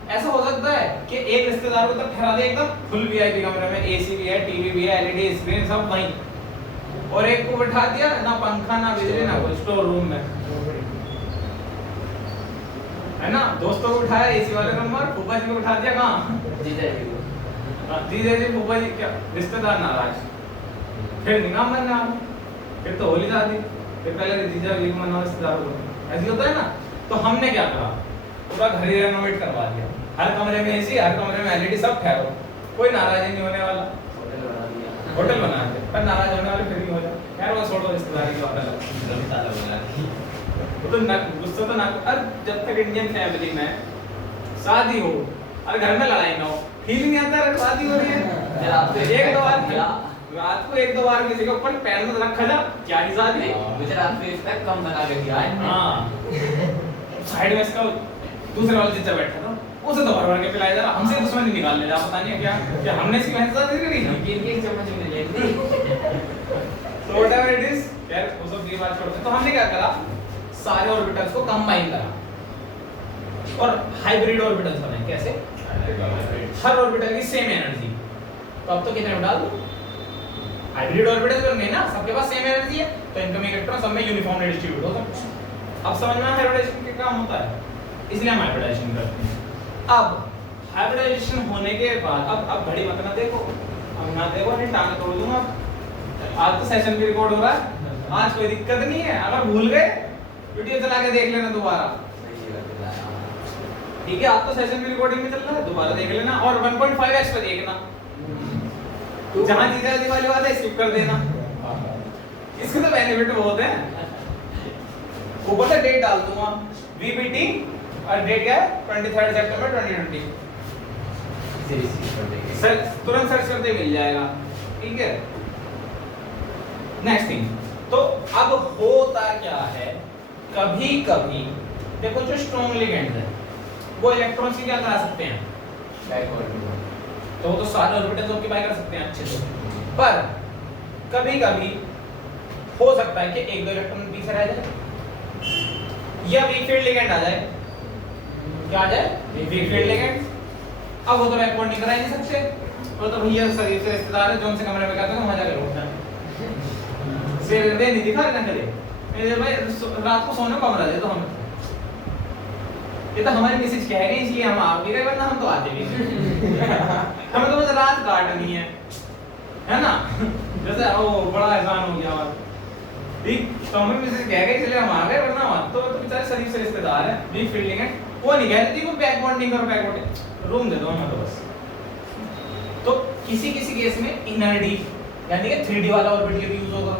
ऐसा हो सकता है कि एक रिश्तेदार को तक ठहरा दे एकदम फुल वीआईपी कमरे में, एसी भी है, टीवी भी है, एलईडी स्क्रीन सब वहीं, और एक को बैठा दिया ना पंखा ना बिजली ना कुछ, स्टोर रूम में है ना। दोस्तों को उठाया एसी वाले नंबर, फूफा जी को उठा दिया कहाँ, जीजा जी को, जीजा जी फूफा जी क्या रिश्तेदार नाराज, फिर निकाह मरना, फिर तो होली शादी, फिर पहले जीजा जी को मनाओ रिश्तेदार को, ऐसे होता है ना। तो हमने क्या करा, पूरा घर ही रेनोवेट करवा दिया, हर कमरे में एसी, हर कमरे में एलईडी, सब ठहरो, कोई नाराज नहीं होने वाला। होटल बना दे, पर नाराज होने वाले फिर भी हो जाए, यार वो छोड़ो रिश्तेदारी की बात अलग, वो तो गुस्सा तो ना। और जब तक इंडियन फैमिली में शादी हो और घर में लड़ाई ना हो, फील नहीं आता है शादी हो रही है। रात को एक दो बार किसी के ऊपर पैर में रखा जा, क्या ही शादी, गुजरात में इसका कम बना के दिया है। हां, साइड में इसका दूसरे वाले जीजा बैठा था, उसे तो भर भर के पिलाया जा रहा, हमसे दुश्मनी निकाल ले जा, पता नहीं क्या हमने इसकी मेहनत नहीं करी, इनकी एक चम्मच में ले ली। तो व्हाटएवर इट इज, यार वो सब की बात छोड़ते। तो हमने क्या करा, सारे ऑर्बिटल्स को कंबाइन करा और हाइब्रिड ऑर्बिटल्स बनाए। कैसे? हर ऑर्बिटल की सेम एनर्जी। तो अब तो कितने डाल दो, हाइब्रिड ऑर्बिटल करने ना, सबके पास सेम एनर्जी है, तो इनकमिंग इलेक्ट्रॉन सब में यूनिफॉर्मली डिस्ट्रीब्यूट होगा। अब समझ में आया हाइब्रिडाइजेशन के काम होता है, इसलिए हम हाइब्रिडाइजेशन करते हैं। अब हाइब्रिडाइजेशन होने के बाद अब घड़ी मत ना देखो, अब ना देखो नहीं टांग तोड़ दूंगा। आज तो सेशन भी रिकॉर्ड हो रहा है, आज कोई दिक्कत नहीं है, अगर भूल गए वीडियो चला के देख लेना दोबारा, ठीक है। आप तो सेशन भी रिकॉर्डिंग में चल रहा है, दोबारा देख लेना और 1.5x पे देखना, जहां जीजा जी वाली बात है स्किप कर देना, इसके तो बेनिफिट बहुत है। ऊपर से डेट डाल दूंगा, वीबीटी और डेट क्या है 23 सितंबर 2020, सर तुरंत सर्च करते मिल जाएगा, ठीक है। नेक्स्ट थिंग, तो अब होता क्या है, कभी कभी देखो जो स्ट्रॉन्ग लिगेंड्स है वो इलेक्ट्रॉन्स की क्या करा सकते हैं, तो वो तो सारे ऑर्बिटल्स ऑक्यूपाई कर सकते हैं अच्छे से, पर कभी कभी हो सकता है कि एक दो इलेक्ट्रॉन पीछे रह जाए या वीक फील्ड लिगेंड आ जाए। क्या आ जाए, वीक फील्ड लिगेंड। अब वो तो बैकवर्ड नहीं करा ही नहीं सकते, वो तो भैया शरीर से रिश्तेदार है, जो उनसे कमरे में कहते हैं वहां जाकर उठना है, सिर दे नहीं दिखा रहे ना करे मेरे भाई रात को सोने को कमरा दे तो हमें, ये तो हमारी मैसेज कह गए इसलिए हम आ भी रहे, वरना हम तो आते भी नहीं हमें तो बस रात काटनी है ना जैसे ओ बड़ा एहसान हो गया और ठीक, तो हमें मैसेज कह गए इसलिए हम आ गए, वरना हम तो बेचारे शरीर से रिश्तेदार है, वीक फील्डिंग है, वो नहीं कहती तुम बैकवर्ड नहीं करो, बैकवर्ड रूम दे दो हमें तो बस। तो किसी किसी केस में इनर डी यानी कि 3D वाला ऑर्बिटल यूज होगा,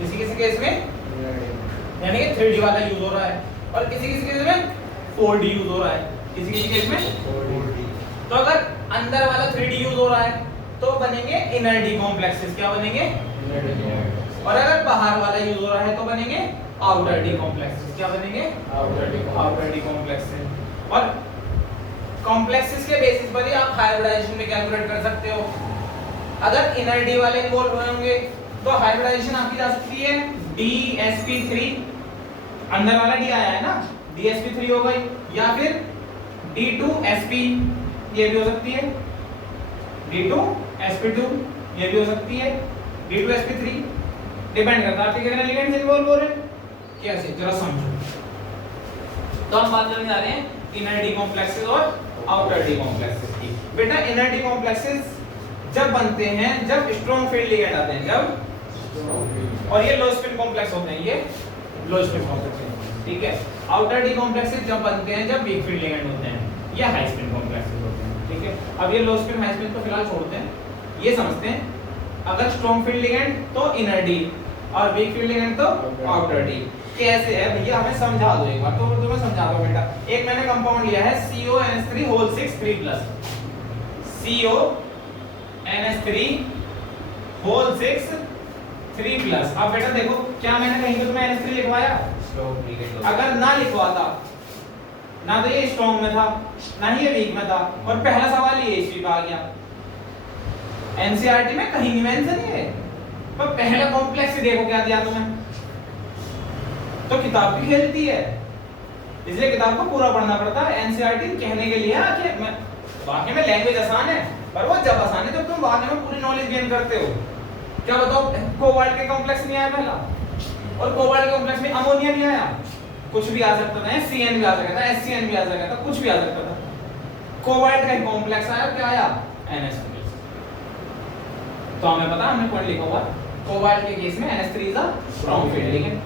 किसी किसी केस में यानी कि 3D वाला यूज हो रहा है, और किसी किसी केस में 4D यूज हो रहा है, किसी किसी केस में 4D। तो अगर अंदर वाला 3D यूज हो रहा है तो बनेंगे इनर डी कॉम्प्लेक्सेस, क्या बनेंगे, और अगर बाहर वाला यूज हो रहा है तो बनेंगे आउटर डी कॉम्प्लेक्सेस, क्या बनेंगे, आउटर डी कॉम्प्लेक्सेस। और कॉम्प्लेक्सेस के बेसिस पर ही आप हाइब्रिडाइजेशन में कैलकुलेट कर सकते हो। अगर इनर डी वाले इन्वॉल्व होंगे तो हाइब्रिडाइजेशन आपकी जा सकती है DsP3, अंदर वाला डी आया है ना, DsP3 हो गई, या फिर D2sp, ये भी हो सकती है, D2sp2 ये भी हो सकती है, D2sp3, डिपेंड करता है आपके कितने लिगेंड्स इन्वॉल्व हो रहे हैं, कैसे जरा समझो। तो हम बात करने जा रहे हैं इनर डी कॉम्प्लेक्सेस और आउटर डी कॉम्प्लेक्सेस की। बेटा इनर डी कॉम्प्लेक्सेस जब बनते हैं जब स्ट्रॉन्ग फील्ड लिगेंड आते हैं, जब, और ये लो स्पिन कॉम्प्लेक्स होते हैं, ये लो स्पिन कॉम्प्लेक्स होते हैं, ठीक है। आउटर डी कॉम्प्लेक्सेस जब बनते हैं जब वीक फील्ड लिगेंड होते हैं, ये हाई स्पिन कॉम्प्लेक्सेस होते हैं, ठीक है। अब ये लो स्पिन हाई स्पिन तो फिलहाल छोड़ते हैं, ये समझते हैं अगर स्ट्रॉन्ग फील्ड लिगेंड तो इनर डी और वीक फील्ड लिगेंड तो आउटर डी। कैसे है भैया, हमें समझा दो एक बार, तो उर्दू में समझा दो बेटा। एक मैंने कंपाउंड लिया है CONH3 होल 6 3+, CONH3 होल 6 3+। अब बेटा देखो क्या मैंने कहीं पे तुम्हें NH3 लिखवाया, अगर ना लिखवाता ना तो ये स्ट्रॉन्ग में था ना ही ये वीक में था, और पहला सवाल ये HP का आ गया। NCERT में कहीं नहीं मेंशन है, पर पहला कॉम्प्लेक्स ही देखो क्या दिया तुम्हें, तो किताब भी खेलती है, इसलिए किताब को पूरा पढ़ना पड़ता है। NCERT कहने के लिए कि वाकई में लैंग्वेज आसान है, पर वो जब आसान है जब तुम वाकई में पूरी नॉलेज गेन करते हो। क्या बताओ, कोबाल्ट के कॉम्प्लेक्स नहीं आया पहला, और कोबाल्ट के कॉम्प्लेक्स में अमोनिया नहीं आया, कुछ भी आ सकता था, CN भी आ सकता था, SCN भी आ सकता था, कुछ भी आ सकता था। कोबाल्ट का कॉम्प्लेक्स आया, क्या आया, NH3। तो हमें पता, हमने पढ़ लिखा हुआ कोबाल्ट के केस में NH3 is a strong field ligand.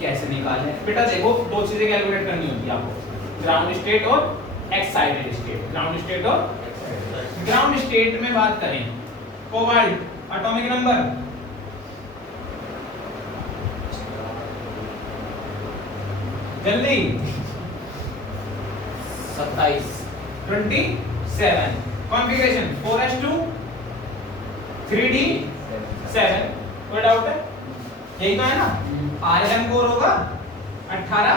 कैसे निकालना है बेटा, देखो दो चीजें कैलकुलेट करनी होती है आपको, ग्राउंड स्टेट और एक्साइटेड स्टेट। ग्राउंड स्टेट और ग्राउंड स्टेट में बात करें, कोबाल्ट एटॉमिक नंबर जल्दी 27 27, कॉन्फ़िगरेशन 4s2 3d7, कोई डाउट है, यही तो है ना। RN कोर होगा 18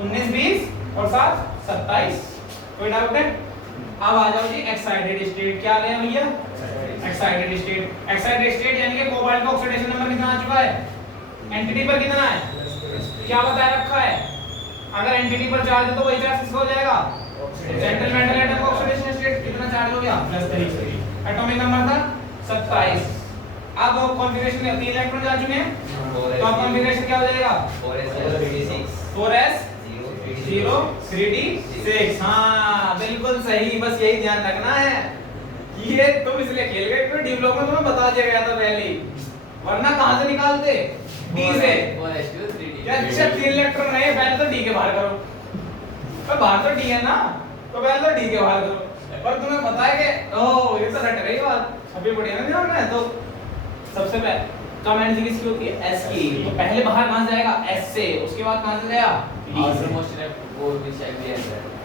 19 20 और 7 27, कोई डाउट है। अब आ जाओ जी एक्साइटेड स्टेट, क्या आ गया भैया, एक्साइटेड स्टेट। एक्साइटेड स्टेट यानी कि कोबाल्ट का ऑक्सीडेशन नंबर कितना आ चुका है, एंटिटी पर कितना है, क्या बताया रखा है, अगर एंटिटी पर चार्ज है तो वही चार्ज किसका हो जाएगा, सेंट्रल मेटल एटम का ऑक्सीडेशन स्टेट कितना चार्ज हो गया, +3। एटॉमिक नंबर था 27। अब कॉन्फ़िगरेशन में 3 इलेक्ट्रॉन जा चुके हैं, तो अब कॉन्फ़िगरेशन क्या हो जाएगा, 4s 0 3d6। हाँ बिल्कुल सही, बस यही ध्यान रखना है। ये तुम इसलिए खेल गए क्योंकि डेवलपमेंट तुम्हें बता दिया गया था पहले ही, वरना कहां से निकालते, d से। क्या अच्छा 3 इलेक्ट्रॉन नहीं, पहले तो d के बाहर करो, पर बाहर तो d है ना, तो पहले तो d के बाहर करो। पर तुम्हें पता है कि ओह ये तो रट रही बात, अभी बढ़िया ना ध्यान में। तो सबसे पहले कम एनर्जी किसकी होती है, s की, तो पहले बाहर कहां से जाएगा, s से, उसके बाद कहां से जाएगा, d से,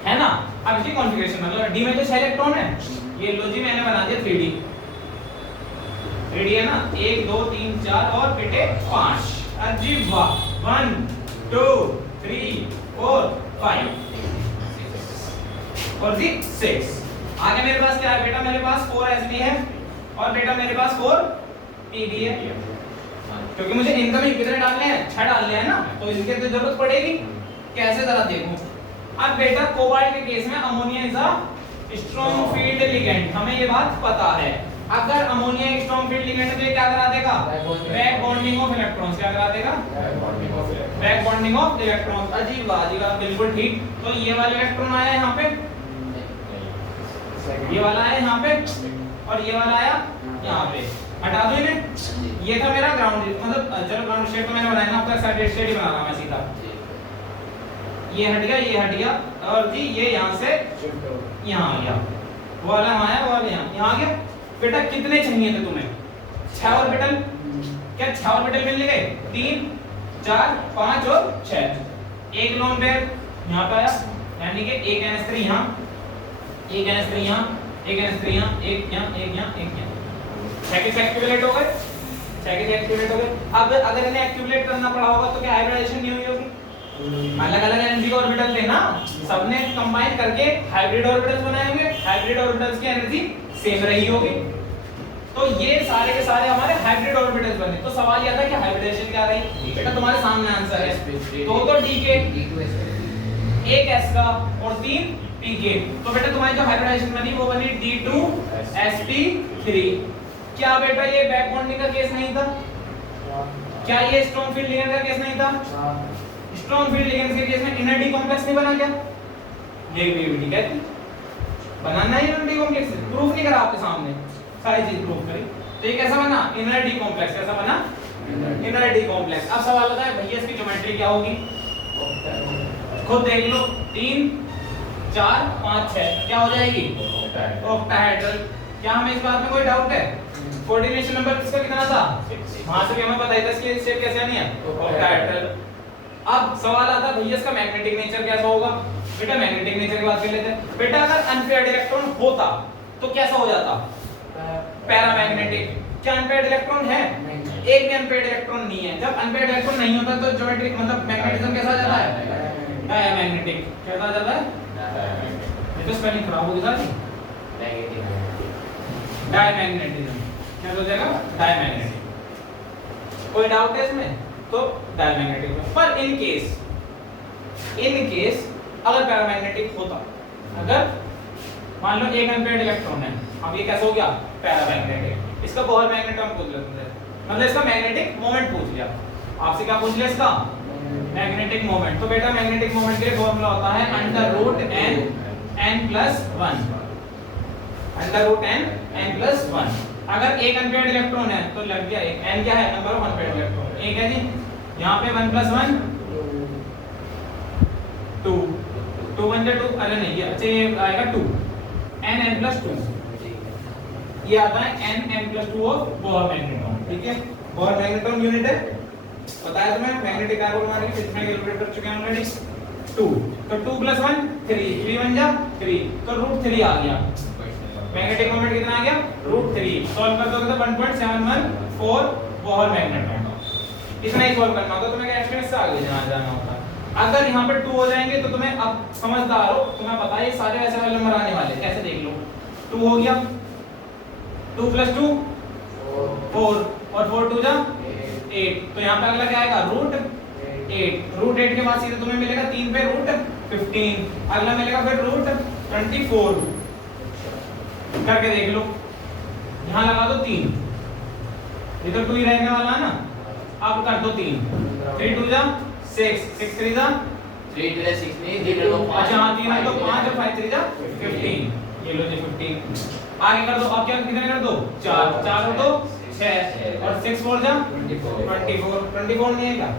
है ना। अब ये कॉन्फ़िगरेशन मतलब d में तो 6 इलेक्ट्रॉन है, ये लो जी मैंने बना दिया 3d रेडी है ना, 1 2 3 4 और बेटे 5। अजीब वाह, 1 2 3 4 5 और जी 6। आगे मेरे पास क्या है बेटा, मेरे पास 4SB है और बेटा मेरे पास 4PB है, क्योंकि मुझे इनकमिंग कितने डालने हैं, 6 डालने हैं ना, तो इनके तो जरूरत पड़ेगी। कैसे जरा देखो। अब बेटा कोबाल्ट के केस में ammonia is a strong field ligand, हमें ये बात पता है। अगर अमोनिया एक स्ट्रॉन्ग फील्ड लिगेंड है तो ये क्या करा देगा, बैक बॉन्डिंग ऑफ इलेक्ट्रॉन्स। क्या करा देगा, बैक बॉन्डिंग ऑफ इलेक्ट्रॉन्स। अजीब वाह, बिल्कुल ठीक। तो ये वाला इलेक्ट्रॉन आया यहाँ पे, ये वाला आया यहाँ पे और ये वाला आया यहाँ पे, हटा दो इन्हें। ये था मेरा ग्राउंड, मतलब चलो ग्राउंड स्टेट तो मैंने बनाया ना, आपका एक्साइटेड स्टेट ही बना रहा मैं सीधा। ये हट गया, ये हट गया और जी ये यहाँ से यहाँ आ गया, वो वाला आया, वो वाला यहाँ आ गया। बेटा कितने चाहिए थे तुम्हें, 6 ऑर्बिटल। क्या 6 ऑर्बिटल मिलने गए, 3 4 5 और 6। एक लोन पेयर यहाँ पे आया, यानी कि एक NH3 यहाँ, एक NH3 यहाँ, एक NH3 यहाँ, एक यहाँ, एक यहाँ, एक यहाँ। 6 के एक्टिवेट हो गए, 6 के एक्टिवेट हो गए। अब अगर इन्हें एक्टिवेट करना पड़ा होगा तो क्या हाइब्रिडाइजेशन नहीं हुई होगी, अलग अलग एनर्जी के ऑर्बिटल थे ना, सबने कंबाइन करके हाइब्रिड ऑर्बिटल्स बनाए होंगे, हाइब्रिड ऑर्बिटल्स की एनर्जी सेम रही होगी। तो ये सारे के सारे हमारे हाइब्रिड ऑर्बिटल्स बने। तो सवाल यह था कि हाइब्रिडेशन क्या रही, बेटा तुम्हारे सामने आंसर है, दो तो डी के, एक एस का और 3 पी के। तो बेटा तुम्हारी जो हाइब्रिडाइजेशन बनी वो बनी D2sp3। क्या बेटा ये बैक बॉन्डिंग का केस नहीं था, क्या ये स्ट्रॉन्ग फील्ड लिगेंड का केस नहीं था, स्ट्रॉन्ग फील्ड लिगेंड्स के केस में इनर डी कॉम्प्लेक्स नहीं बना क्या, ये बीबीडी कहती बनाना ही इनर डी कॉम्प्लेक्स, प्रूफ नहीं करा आपके सामने, सारी चीज प्रूफ करी। तो ये कैसा बना, इनर डी कॉम्प्लेक्स। कैसा बना, इनर डी कॉम्प्लेक्स। अब सवाल आता है भैया इसकी ज्योमेट्री क्या होगी, खुद देख लो, 3 4 5 6 क्या हो जाएगी, ऑक्टाहेड्रल। क्या हमें इस बात में कोई डाउट है, कोऑर्डिनेशन नंबर इसका कितना था, वहां से भी हमें पता था इसकी शेप कैसे आनी है, ऑक्टाहेड्रल। अब सवाल आता है भैया इसका मैग्नेटिक नेचर कैसा होगा। बेटा मैग्नेटिक नेचर की बात कर लेते हैं। बेटा अगर अनपेयर्ड इलेक्ट्रॉन होता तो कैसा हो जाता, पैरामैग्नेटिक। क्या अनपेयर्ड इलेक्ट्रॉन है, एक भी अनपेयर्ड इलेक्ट्रॉन नहीं है। जब अनपेयर्ड इलेक्ट्रॉन नहीं होता तो ज्योमेट्रिक मतलब मैग्नेटिज्म कैसा आ जाता है, डायमैग्नेटिक। कैसा आ जाता है, ये तो स्पेलिंग खराब हो गई था, डायमैग्नेटिज्म। क्या हो जाएगा, डायमैग्नेटिक। कोई डाउट है इसमें, तो डायमैग्नेटिक। पर इन केस अगर पैरामैग्नेटिक होता, अगर मान लो एक अनपेयर्ड इलेक्ट्रॉन है, अब ये कैसा हो गया, पैरामैग्नेटिक। इसका बोहर मैग्नेट हम पूछ लेते हैं, मतलब इसका मैग्नेटिक मोमेंट पूछ लिया आपसे। क्या पूछ लिया, इसका मैग्नेटिक मोमेंट। तो बेटा मैग्नेटिक मोमेंट के लिए फॉर्मूला होता है √n+1, √n+1। अगर एक अनपेयर्ड इलेक्ट्रॉन है तो लग गया एक, n क्या है, नंबर ऑफ अनपेयर्ड इलेक्ट्रॉन, एक है जी। यहाँ पे 1+1 2, 2 1 2, अरे नहीं ये अच्छा ये आएगा 2, n+2। ये आता है n+2 ऑफ बोहर मैग्नेट्रॉन। ठीक है, बोहर मैग्नेट्रॉन यूनिट है, बताया तुम्हें, मैग्नेटिक कार्बन मार्क की कितने कैलकुलेट कर चुके हैं ऑलरेडी, 2। तो 2+1 3, 3 1 जा 3, तो √3 आ गया। मैग्नेटिक मोमेंट कितना आ गया, √3। सॉल्व कर दोगे तो 1.714 बोहर मैग्नेट्रॉन। इतना ही सॉल्व करना होता, तुम्हें एस्टिमेट से आगे जाना होता। अगर यहाँ पे 2 हो जाएंगे तो तुम्हें, अब समझदार हो, तुम्हें पता है ये सारे ऐसे वाले नंबर आने वाले, कैसे देख लो। 2 हो गया, 2 + 2 4 और 4 2 जा 8। तो यहाँ पे अगला क्या आएगा, √8। √8 के बाद सीधे तुम्हें मिलेगा 3 पे √15, अगला मिलेगा फिर √24। करके देख लो, यहाँ लगा दो 3, ये तो 2 ही रहने वाला है ना। अब कर दो 3, 3 2 जा 6, 6 3 जा 3 2 6 नहीं, 3 2 5। अच्छा हाँ 3 है तो 5 और 5 3 जा 15। ये लो जी 15। आगे कर दो, अब क्या कितने कर दो, 4 4 और 2 6 और 6 4 जा 24 नहीं है क्या।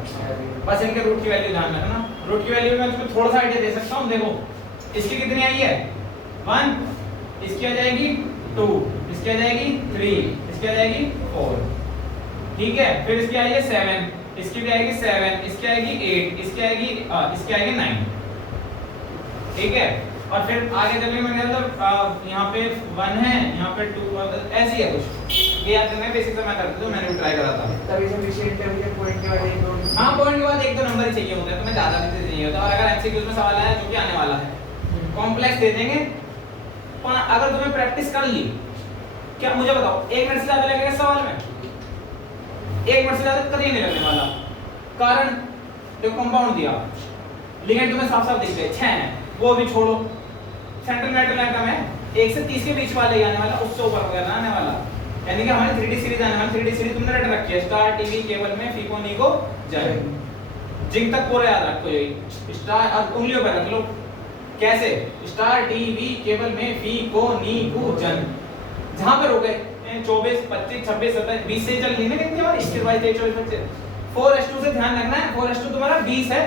बस इनके रूट की वैल्यू ध्यान रखना। रूट की वैल्यू मैं तुम्हें थोड़ा सा आइडिया दे सकता हूँ। देखो इसकी कितनी आई है, 1, इसकी आ जाएगी 2, इसकी आ जाएगी 3, इसकी आ जाएगी 4। ठीक है, फिर इसकी आएगी 7, इसकी भी आएगी 7, इसकी आएगी 8, इसकी आएगी 9। ठीक है, और फिर आगे चलने में मतलब यहाँ पे 1 है, यहाँ पे 2, ऐसी है कुछ। ये याद करना है, बेसिक से मैं करता हूं, मैंने भी ट्राई करा था। तभी से विषय इंटरव्यू पॉइंट के बाद एक दो हां पॉइंट के बाद एक दो नंबर ही चाहिए होते हैं, तुम्हें ज्यादा नहीं चाहिए होता। और अगर एमसीक्यूज में सवाल आया जो कि आने वाला है, कॉम्प्लेक्स दे देंगे, अगर तुमने प्रैक्टिस कर ली, क्या मुझे बताओ 1 मिनट से ज्यादा लगेगा सवाल में? 1 मिनट से ज्यादा कभी नहीं लगने वाला। कारण जो कंपाउंड दिया, लिगेंड तुम्हें साफ साफ दिख गए 6 हैं, वो भी छोड़ो। सेंट्रल मेटल एटम है 1 से 30 के बीच वाले ही आने वाला, उससे ऊपर वगैरह आने वाला, यानी कि हमारी 3D सीरीज आने वाली। 3D सीरीज तुमने रट रखी है, स्टार, टीवी, केबल में, फीको, नीको, जन, जिंक तक पूरा याद रखो। यही स्टार और उंगलियों पे रख लो। कैसे? स्टार, टीवी, केबल में, फीको, नीको, जन। जहां पे रुके 24, 25, 26, 27, 20 से चल रही है ना कितनी बार, इसके बाद 24, 25। 4s2 से ध्यान रखना है, 4s2 तुम्हारा 20 है,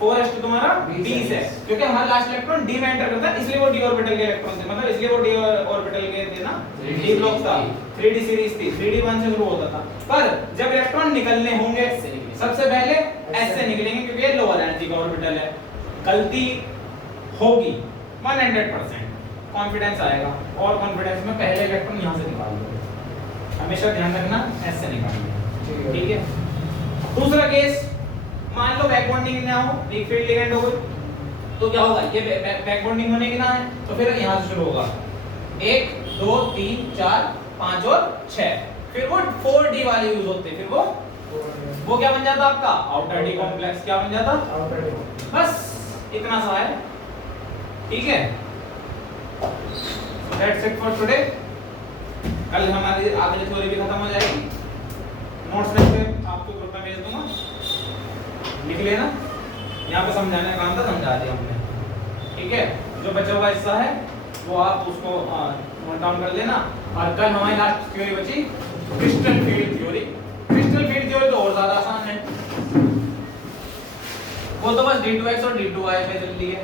4s2 तुम्हारा 20 है, क्योंकि हमारा लास्ट इलेक्ट्रॉन डी में एंटर करता है, इसलिए वो डी ऑर्बिटल के इलेक्ट्रॉन थे, मतलब इसलिए वो डी ऑर्बिटल के थे ना, डी ब्लॉक था, 3D सीरीज थी, 3D 1 से शुरू होता था। पर जब इलेक्ट्रॉन निकलने होंगे सबसे पहले एस से निकलेंगे, क्योंकि ये लोअर एनर्जी का ऑर्बिटल है। गलती होगी 100%, कॉन्फिडेंस आएगा, और कॉन्फिडेंस में पहले इलेक्ट्रॉन यहां से निकाल दो, हमेशा ध्यान रखना एस से निकालना, ठीक है। दूसरा केस, मान लो बैक बॉन्डिंग ना हो, वीक फील्ड लिगेंड हो गई, तो क्या होगा? ये बैक बॉन्डिंग होने की ना है, तो फिर यहां से शुरू होगा 1 2 3 4 5 और 6, फिर वो 4D वाले यूज होते हैं, फिर वो क्या बन जाता आपका? Outer D complex. क्या बन जाता? Outer D. बस इतना सा है, ठीक है। That's it for today. कल हमारी आगे थ्योरी भी खत्म हो जाएगी, नोट्स में से आपको ग्रुप में भेज दूंगा, लिख लेना। यहाँ पे समझाने का काम था, समझा दिया हमने, ठीक है। जो बचा हुआ हिस्सा है वो आप उसको नोट डाउन कर लेना। और कल हमारी लास्ट थ्योरी बची crystal field theory. Crystal field theory तो और ज्यादा आसान है, वो तो बस d2x और d2y पे चल रही है,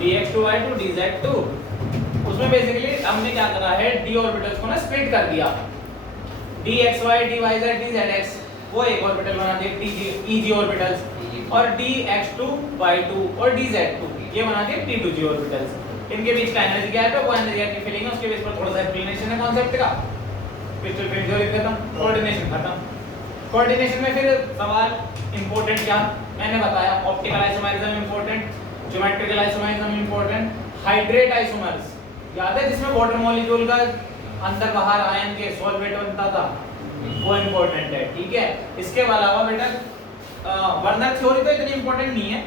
dx2y to dz2। उसमें बेसिकली हमने क्या करा है, d ऑर्बिटल्स को ना स्प्लिट कर दिया, dxy, dyz, dzx, वो एक ऑर्बिटल बना दिए eg ऑर्बिटल्स, और dx2, y2 और dz2 ये बना दिए t2g ऑर्बिटल्स। इनके बीच का एनर्जी गैप है, वो एनर्जी गैप की फीलिंग है, उसके बीच पर थोड़ा सा एक्सप्लेनेशन है कॉन्सेप्ट का। क्रिस्टल फील्ड थ्योरी खत्म, कोऑर्डिनेशन खत्म। कोऑर्डिनेशन में फिर सवाल इंपॉर्टेंट क्या मैंने बताया, optical isomerism important, geometrical isomerism important, hydrate isomers याद है जिसमें वाटर मॉलिक्यूल का अंदर बाहर आयन के सॉल्वेट बनता था, वो इंपॉर्टेंट है, ठीक है। इसके अलावा बेटा वर्नर थ्योरी तो इतनी इंपॉर्टेंट नहीं है,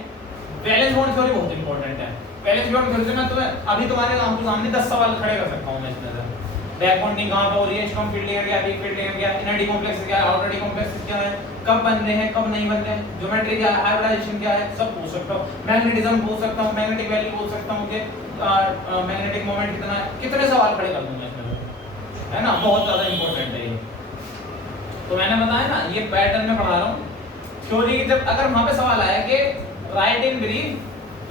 वैलेंस बॉन्ड थ्योरी बहुत इंपॉर्टेंट है। वैलेंस बॉन्ड थ्योरी से मैं तुम्हें अभी तुम्हारे सामने 10 सवाल खड़े कर सकता हूं मैं इसमें से। बैक बॉन्डिंग कहां पे हो रही है, स्ट्रॉन्ग फील्ड लिगेंड क्या, वीक फील्ड लिगेंड क्या, इनर डी कॉम्प्लेक्स क्या है, आउटर डी कॉम्प्लेक्स क्या है, कब बन रहे हैं कब नहीं बन रहे हैं, ज्योमेट्री क्या है, हाइब्रिडाइजेशन क्या है, सब पूछ सकता हूं। मैग्नेटिज्म पूछ सकता हूं, मैग्नेटिक वैल्यू पूछ सकता हूं कि मैग्नेटिक मोमेंट कितना है, कितने सवाल खड़े कर दूंगा इसमें, है ना, बहुत ज्यादा इंपॉर्टेंट है ये। तो मैंने बताया ना, ये पैटर्न में पढ़ा रहा हूं थ्योरी की। जब अगर वहां पे सवाल आया कि राइट इन ब्रीफ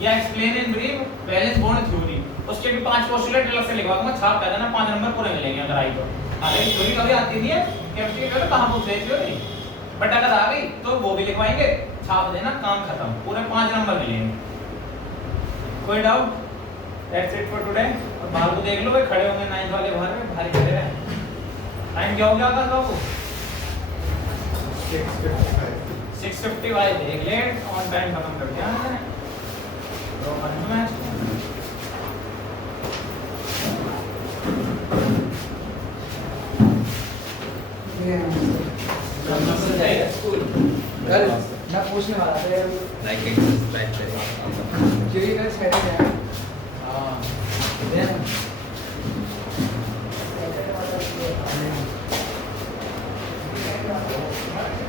या explain in brief valence bond theory, उसके भी 5 पोस्टुलेट अलग से लिखवा दूंगा, छाप कर देना, 5 नंबर पूरे मिलेंगे अगर आई तो। अगर थ्योरी कभी आती नहीं है केमिस्ट्री में, कहां पूछ रहे थ्योरी, बट अगर आ गई तो वो भी लिखवाएंगे, छाप देना, काम खत्म, पूरे 5 नंबर मिलेंगे। कोई doubt? That's it for today. और बाहर को देख लो, भाई खड़े होंगे 9th वाले बाहर में, बाहर खड़े रहे। टाइम क्या हो गया था बाबू? 6:55 देख ले, ऑन टाइम खत्म कर दिया मैंने। तो मैच कल मैं पूछने वाला था यार, लाइक एंड सब्सक्राइब करें। क्योंकि कल सैटरडे है।